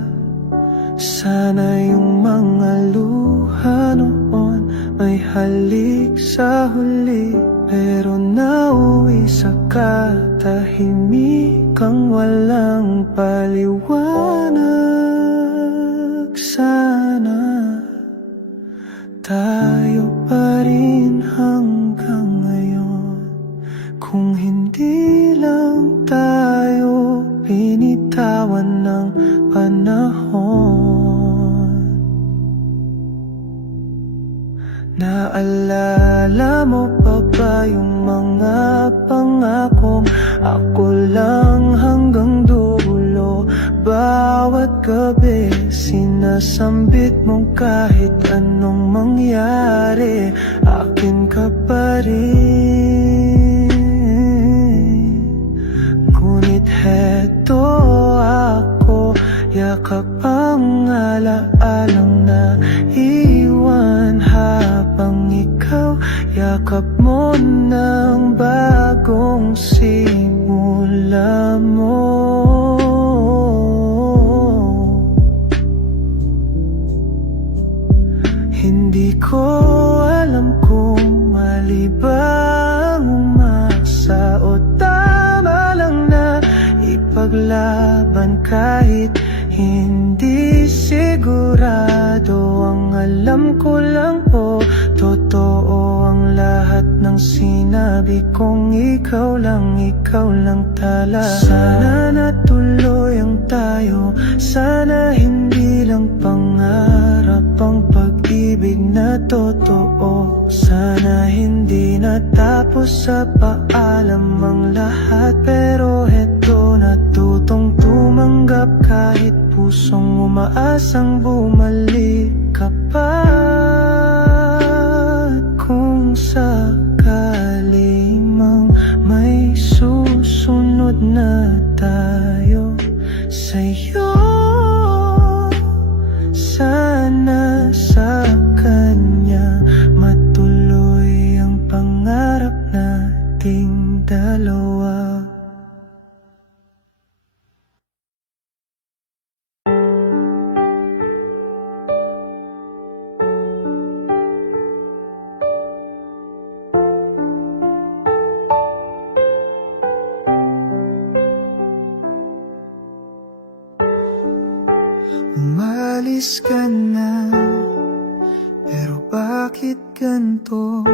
Sana yung mga luha noon may halik sa huli, pero nauwi sa katahimikang walang paliwanag. Sana tayo pa rin hanggang ngayon, kung hindi lang tayo binitawan ng panahon. Naalala mo pa ba yung mga pangakong ako lang hanggang dulo? Bawat bawat gabi sinasambit mong kahit anong mangyari, akin ka pa rin. Ngunit heto ako, yakap ang alaalang na iwan, habang ikaw yakap mo ng bagong simula mo. Hindi ko alam kung mali ba ang umasa o tama lang na ipaglaban kahit hindi sigurado. Ang alam ko lang po, totoo ang lahat ng sinabi kong ikaw lang talaga. Sana natuloy ang tayo, sana hindi lang pangarap ang pag-ibig na totoo. Sana hindi natapos sa paalam ang lahat, pero heto natutong tumanggap kahit pusong umaasang bumalik ka pa. Kung sakali mang may susunod na tayo sa'yo, sana sa kanya matuloy ang pangarap nating dalawa. Umalis ka na, pero bakit ganito?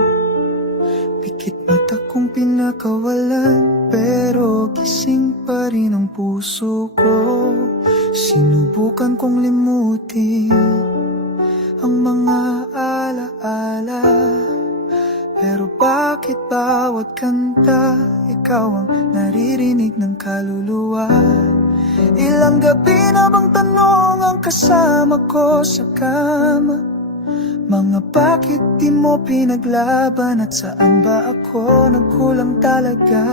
Pikit mata kong pinakawalan, pero gising pa rin ang puso ko. Sinubukan kong limutin ang mga alaala, pero bakit bawat kanta ikaw ang naririnig ng kaluluwa? Ilang gabi na bang tanong ang kasama ko sa kama? Mga bakit di mo pinaglaban, at saan ba ako nagkulang talaga?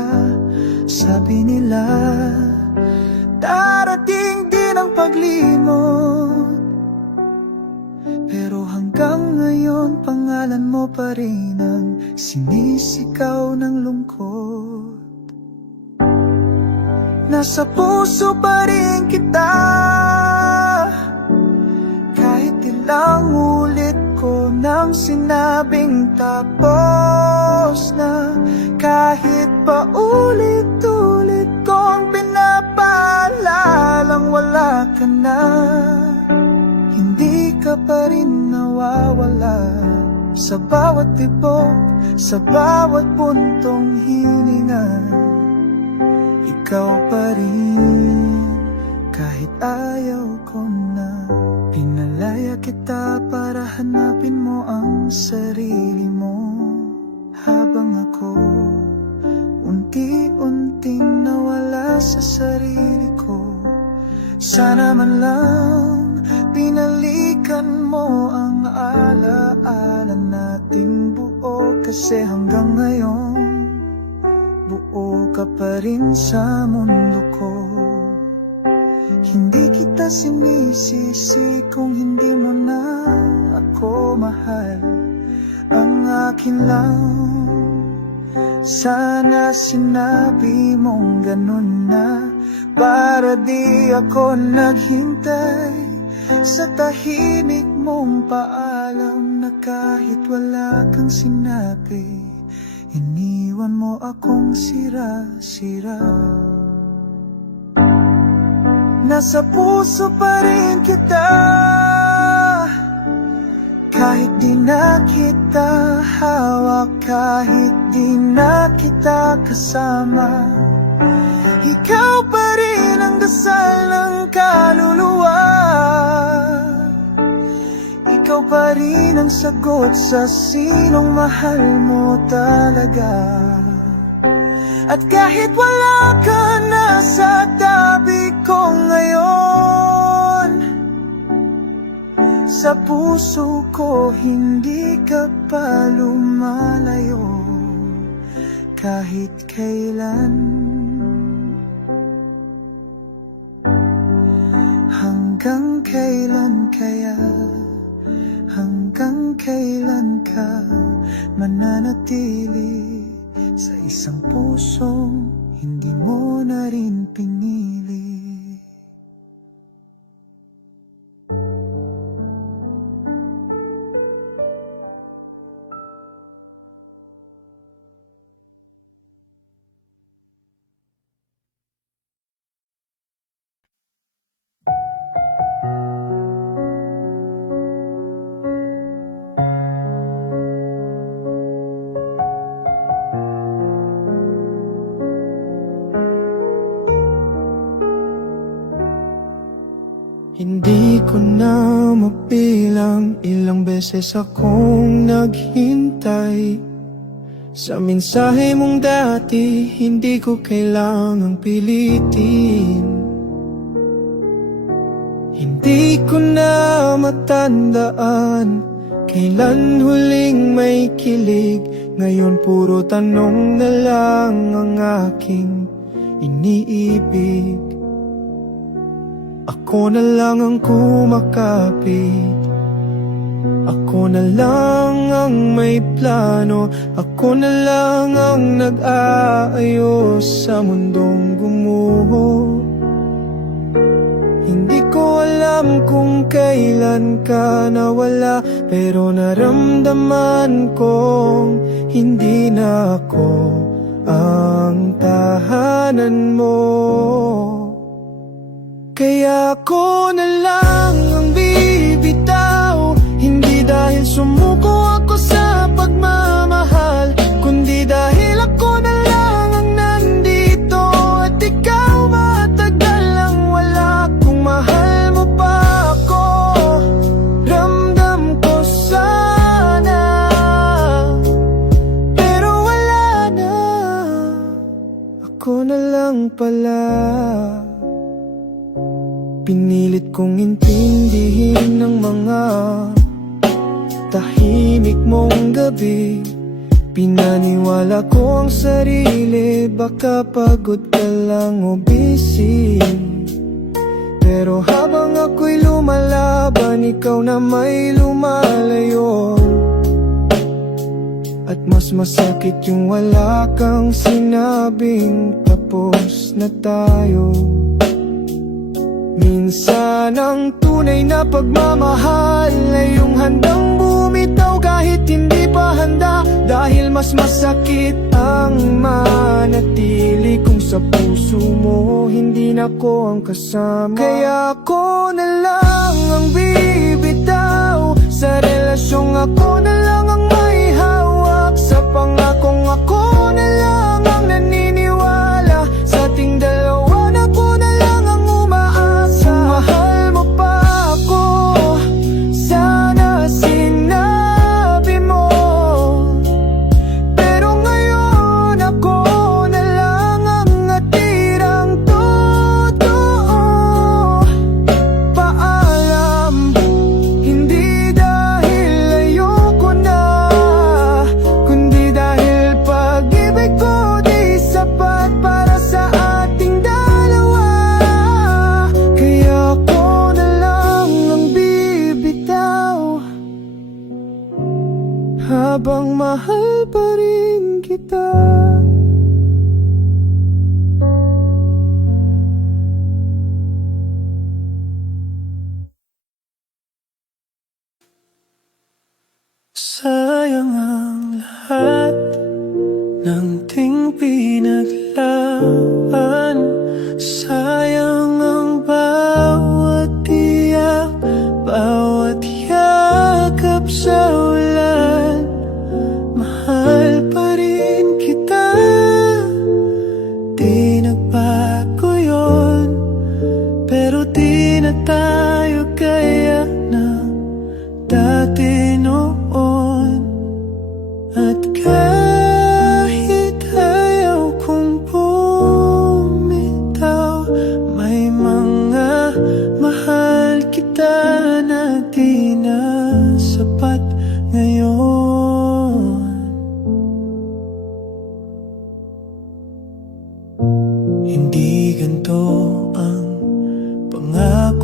Sabi nila darating din ang paglimot, pero hanggang ngayon pangalan mo pa rin ang sinisigaw ng lungkot. Nasa puso pa rin kita, kahit ilang ulit ko nang sinabing tapos na. Kahit pa ulit-ulit kong pinapaalalang wala ka na, hindi ka pa rin nawawala. Sa bawat tibok, sa bawat puntong hininga, ikaw pa rin, kahit ayaw ko na. Pinalaya kita para hanapin mo ang sarili mo, habang ako unti-unting nawala sa sarili ko. Sana man lang pinalikan mo ang alaala nating buo, kasi hanggang ngayon buo ka pa rin sa mundo ko. Hindi kita sinisisi kung hindi mo na ako mahal. Ang akin lang, sana sinabi mong ganun na, para di ako naghintay sa tahimik mong paalam na kahit wala kang sinabi, iniwan mo akong sira-sira. Nasa puso pa rin kita, kahit di na kita hawak, kahit di na kita kasama. Ikaw pa rin ang dasal ng kaluluwa, ikaw pa rin ang sagot sa sinong mahal mo talaga. At kahit wala ka na sa tabi ko ngayon, sa puso ko, hindi ka pa lumalayo kahit kailan. Hanggang kailan kaya, hanggang kailan ka mananatili sa isang pusong hindi mo na rin pinili? Hindi ko na mapilang ilang beses akong naghintay sa mensahe mong dati, hindi ko kailangang pilitin. Hindi ko na matandaan kailan huling may kilig. Ngayon puro tanong na lang ang aking iniibig. Ako na lang ang kumakapit, ako na lang ang may plano, ako na lang ang nag-aayos sa mundong gumuho. Hindi ko alam kung kailan ka nawala, pero naramdaman kong hindi na ako ang tahanan mo. Kaya ako na lang ang bibitaw, hindi dahil sumuko ako sa pagmamahal, kundi dahil ako na lang ang nandito at ikaw matagal lang wala. Kung mahal mo pa ako, ramdam ko sana, pero wala na, ako na lang pala. Pinilit kong intindihin ng mga tahimik mong gabi. Pinaniwala ko ang sarili, baka pagod ka lang o busy. Pero habang ako'y lumalaban, ikaw na may lumalayo. At mas masakit yung wala kang sinabing tapos na tayo. Minsan ang tunay na pagmamahal ay yung handang bumitaw kahit hindi pa handa. Dahil mas masakit ang manatili kung sa puso mo hindi na ko ang kasama. Kaya ako na lang ang bibitaw sa relasyong ako na lang ang may hawak. Sa pangakong ako na lang ang naniniwala sa ating dalawa na ko na lang ang umaasa. Mahal mo pa ako, sana sinabi mo, pero ngayon ako na lang ang natirang totoo. Paalam, hindi dahil ayoko na, kundi dahil pag-ibig ko di sapat para sa ating dalawa. Kaya ako na lang ang bibitaw habang mahal pa rin kita. Sayang ang lahat ng ting pinaglaban. Sayang ang bawat tiyak, bawat yakap sa ulan. Mahal pa rin kita.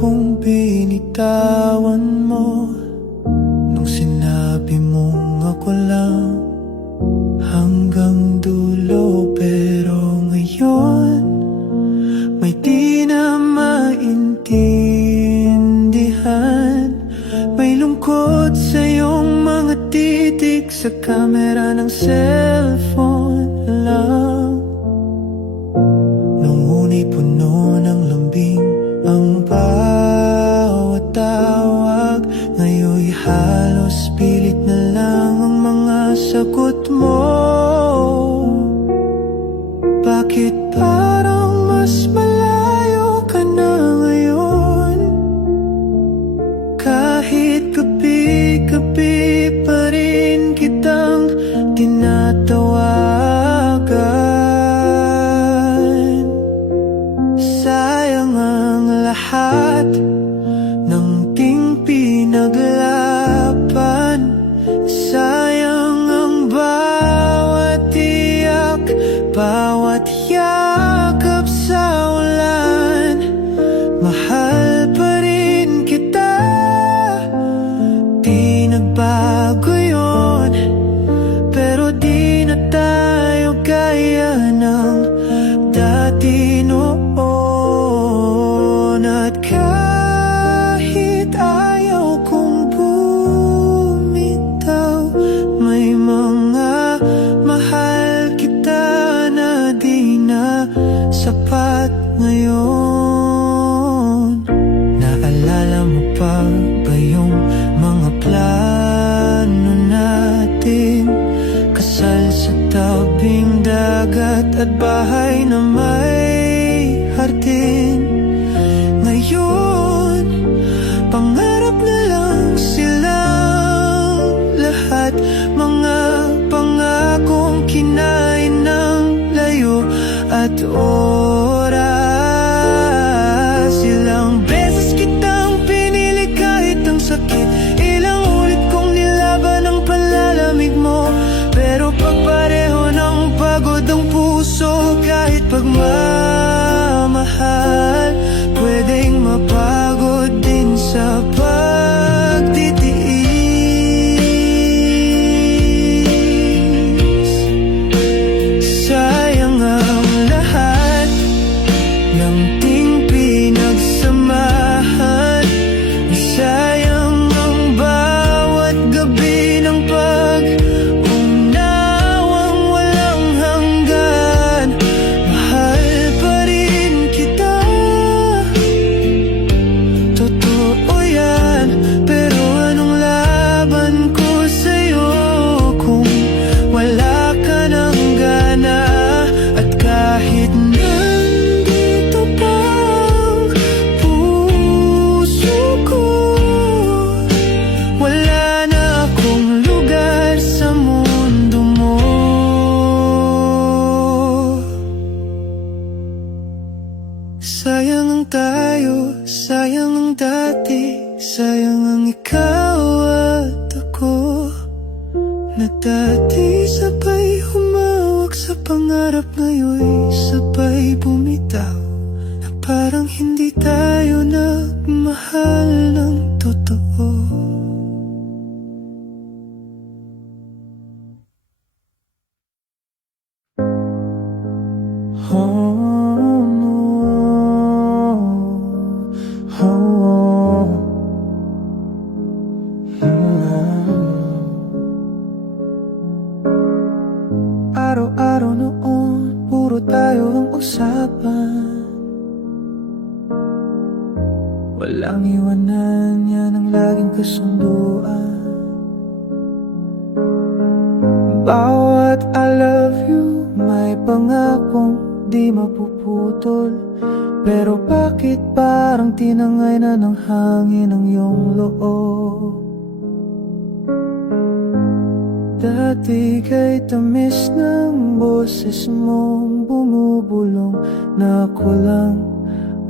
akong binitawan mo nung sinabi mong ako lang hanggang dulo. Pero ngayon may di na maintindihan. May lungkot sa iyong mga titik sa kamera ng cellphone lang. Nung una'y puno ng lambing ang bawat tawag, ngayon'y halos pilit na lang ang mga sagot mo. Bakit parang mas malayo ka na ngayon? Kahit gabi-gabi pa rin kitang tinatawagan. Sayang ang lahat ng ting pinaglaban. Sayang ang bawat tiyak, bawat yakap sa ulan. Mahal pa rin kita, di nagbago yun. Pero di na tayo gaya ng dati noon. At kahit ayaw kong bumitaw, may mga mahal kita na di na sapat ngayon. Naalala mo pa ba yung mga plano natin? Kasal sa tabing dagat at bahay na may hardin. Ngayon, pangarap na lang silang lahat. Mga pangakong kinain ng layo at oras. Ilang beses kitang pinili kahit ang sakit. Ilang ulit kong nilaban ang panlalamig mo. Pero pagpareho ng pagod ang puso, kahit pagmamahal pwedeng mapagod din sa pagtitiis. Sayang ang lahat ng ting pinagsamahan. Sayang ang bawat gabi ng pag-unawang walang hanggan. Mahal pa rin kita, totoo yan. Pero anong laban ko sa'yo kung wala ka ng gana? At kahit nandito pa ang puso ko, wala na akong lugar sa mundo mo. Sayang ang tayo, sayang ang dati, sayang ang ikaw at ako. Na dati sabay humawak sa pangarap, ngayon'y sabay bumitaw. Na parang hindi tayo nagmahal ng totoo. Araw-araw noon, puro tayo ang usapan. Walang iwanan, yan ang laging kasunduan. Bawat I love you, may pangakong di mapuputol. Pero bakit parang tinangay na ng hangin ang iyong loob? Dati kay tamis ng boses mong bumubulong, na ako lang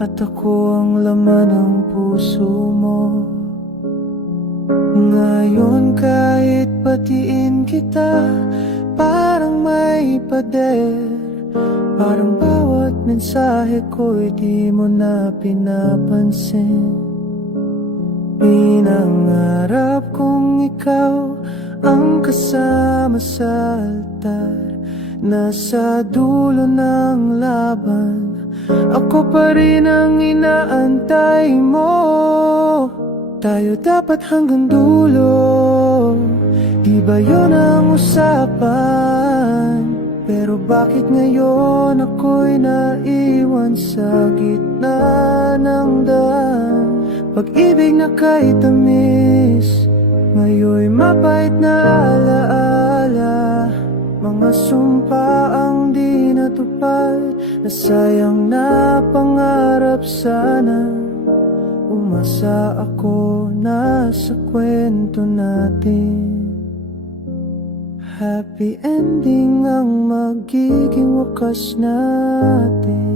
at ako ang laman ng puso mo. Ngayon kahit patiin kita, parang may pader. Parang bawat mensahe ko'y di mo na pinapansin. Pinangarap kong ikaw ang kasama sa altar. Nasa dulo ng laban, ako pa rin ang inaantay mo. Tayo dapat hanggang dulo, di ba yun ang usapan? Pero bakit ngayon ako'y naiwan sa gitna ng daan? Pag-ibig na kay tamis, ngayon'y mapait na alaala. Mga sumpa ang di natupad, nasayang na pangarap sana. Umasa ako na sa kwento natin happy ending ang magiging wakas natin.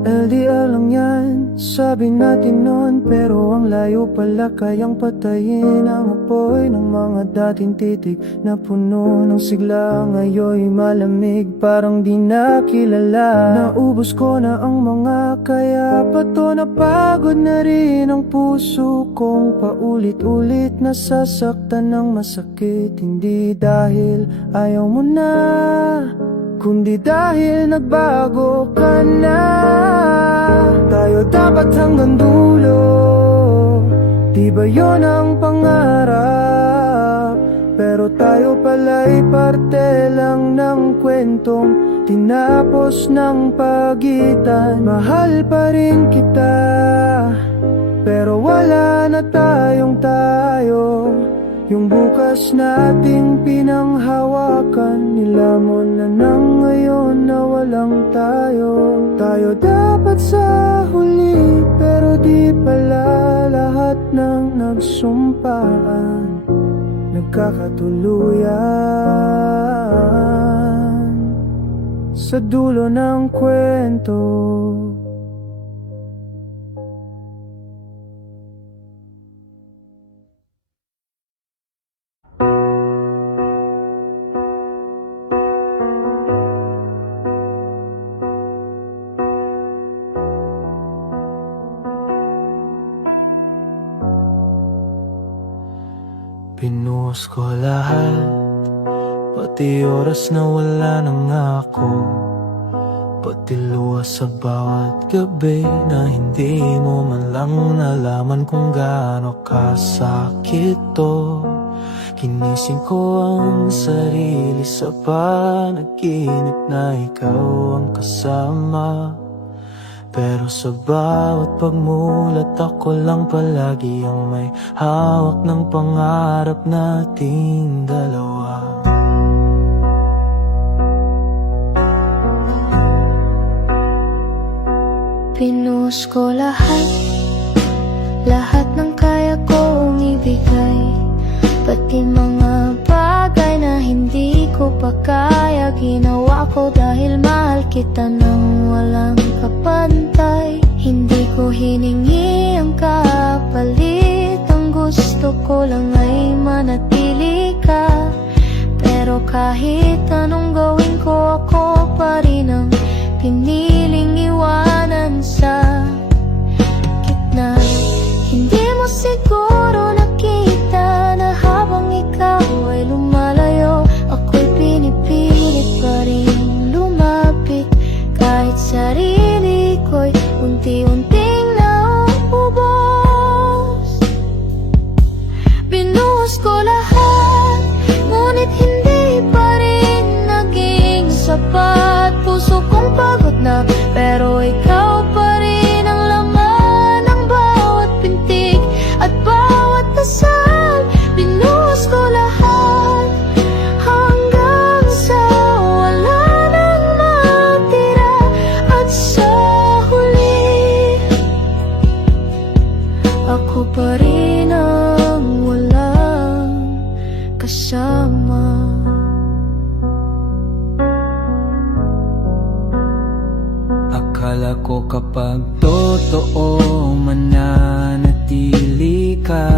LDR lang yan, sabi natin noon, pero ang layo pala, kayang patayin ang apoy ng mga dating titig na puno ng sigla. Ngayon'y malamig, parang di na kilala. Naubos ko na ang mga kaya pa to, napagod na rin ang puso kong paulit-ulit nasasaktan ng masakit. Hindi dahil ayaw mo na, kundi dahil nagbago ka na. Tayo dapat hanggang dulo, di ba yun ang pangarap? Pero tayo pala'y parte lang ng kwentong tinapos ng pagitan. Mahal pa rin kita, pero wala na tayong tayo. Yung bukas nating pinanghawakan, nilamon na nang ngayon na walang tayo. Tayo dapat sa huli, pero di pala lahat ng nagsumpaan nagkakatuluyan. Sa dulo ng kwento, pinuhos ko lahat, pati oras na wala nang ako, pati luha sa bawat gabi na hindi mo man lang nalaman kung gaano kasakit to. Ginising ko ang sarili sa panaginip na ikaw ang kasama. Pero sa bawat pagmulat ako lang palagi ang may hawak ng pangarap nating dalawa. Pinuhos ko lahat, lahat ng kaya kong ibigay, pati mga bagay na hindi ko pa kaya. Ginawa ko dahil mahal kita nang walang kapantay. Hindi ko hiningi ang kapalit, ang gusto ko lang ay manatili ka. Pero kahit anong gawin ko, ako pa rin ang piniling iwanan sa gitna. Hindi mo siguro nakita na habang ikaw ay lumalayo, ako'y pinipilit pa rin lumapit. Kahit sarili ko'y unti-unting nauubos. Binuhos ko lahat, ngunit hindi pa rin naging sapat. Puso kong pagod na, pero ikaw pa rin ang laman ng bawat pintig at bawat dasal. Binuhos ko lahat hanggang sa wala nang matira. At sa huli, ako pa rin ang walang kasama. akala ko kapag totoo mananatili ka,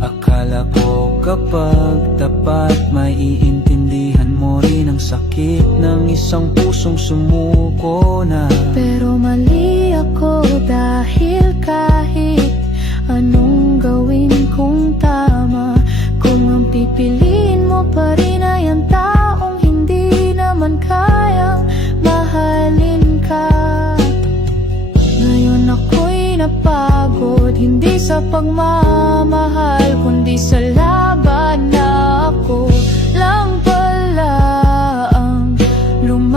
akala Akala ko kapag tapat, maiintindihan mo rin ang sakit ng isang pusong sumuko na. Pero mali ako dahil kahit anong gawin kong tama, kung ang pipiliin mo pa rin ay ang taong hindi naman kayang mahalin ka. Ngayon ako'y napagod, hindi sa pagmamahal, kundi sa laban na ako lang pala ang lumalaban.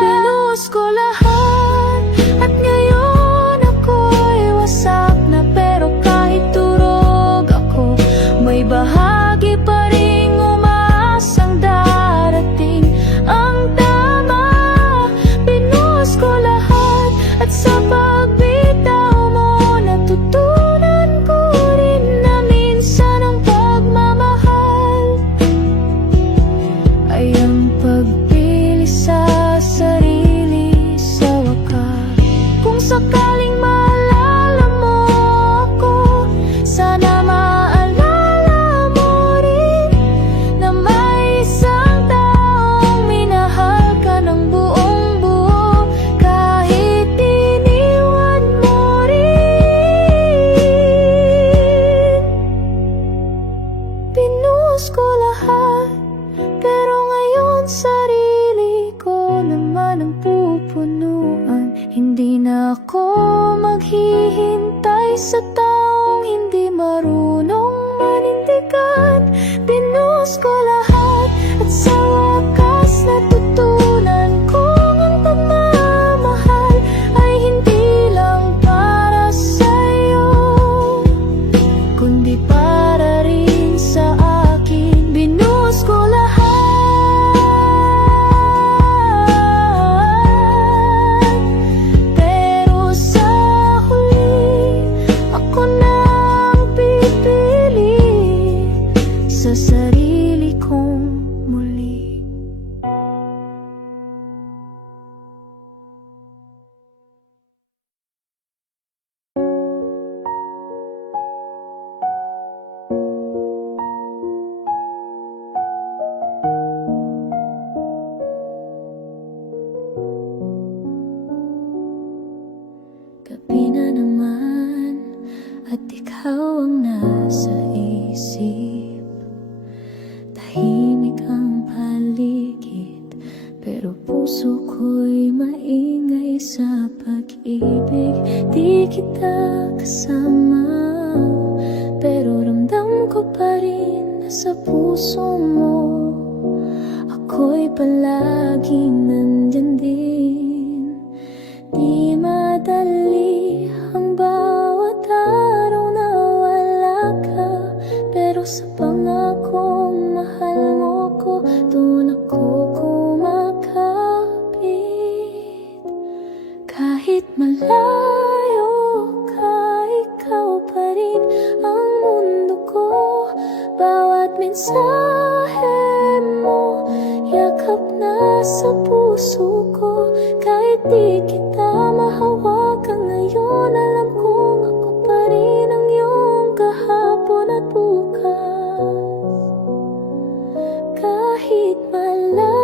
Pinuhos ko lahat at ngayon ako'y wasak na, pero kahit durog ako, may bahagi pa ring umaasang darating ang tama. Pinuhos ko lahat at sa pagbitaw mo, natutunan ko rin na minsan ang pagmamahal ay ang pagpili sa sarili sa wakas. Kung sakaling maalala mo ako, sana maalala mo rin na may isang taong minahal ka ng buong buo, kahit iniwan mo rin. Pinuhos ko lahat, pero ngayon sarili ko naman ang pupunuan. Hindi na ako maghihintay sa taong hindi marunong manindigan. Pinuhos ko lahat at sa wakas natutunan kong ang pagmamahal ay hindi lang para sa'yo, kundi para rin sa akin. Binuhos ko lahat, pero sa huli ako na ang pipili sa sarili kong muli. Gabi na naman at ikaw ang nasa isip. Tahimik ang paligid, pero puso ko'y maingay sa pag-ibig. Di kita kasama, pero ramdam ko pa rin na sa puso mo ako'y palaging nandyan din. Di madali ang bawat araw na wala ka, pero sa pangakong mahal mo ko, doon ako kumakapit. Kahit malayo ka, ikaw pa rin ang mundo ko. Bawat mensahe mo, yakap na sa puso ko. Kahit di kita mahawakan ngayon, alam kong ako pa rin ang iyong kahapon at bukas. Kahit malayo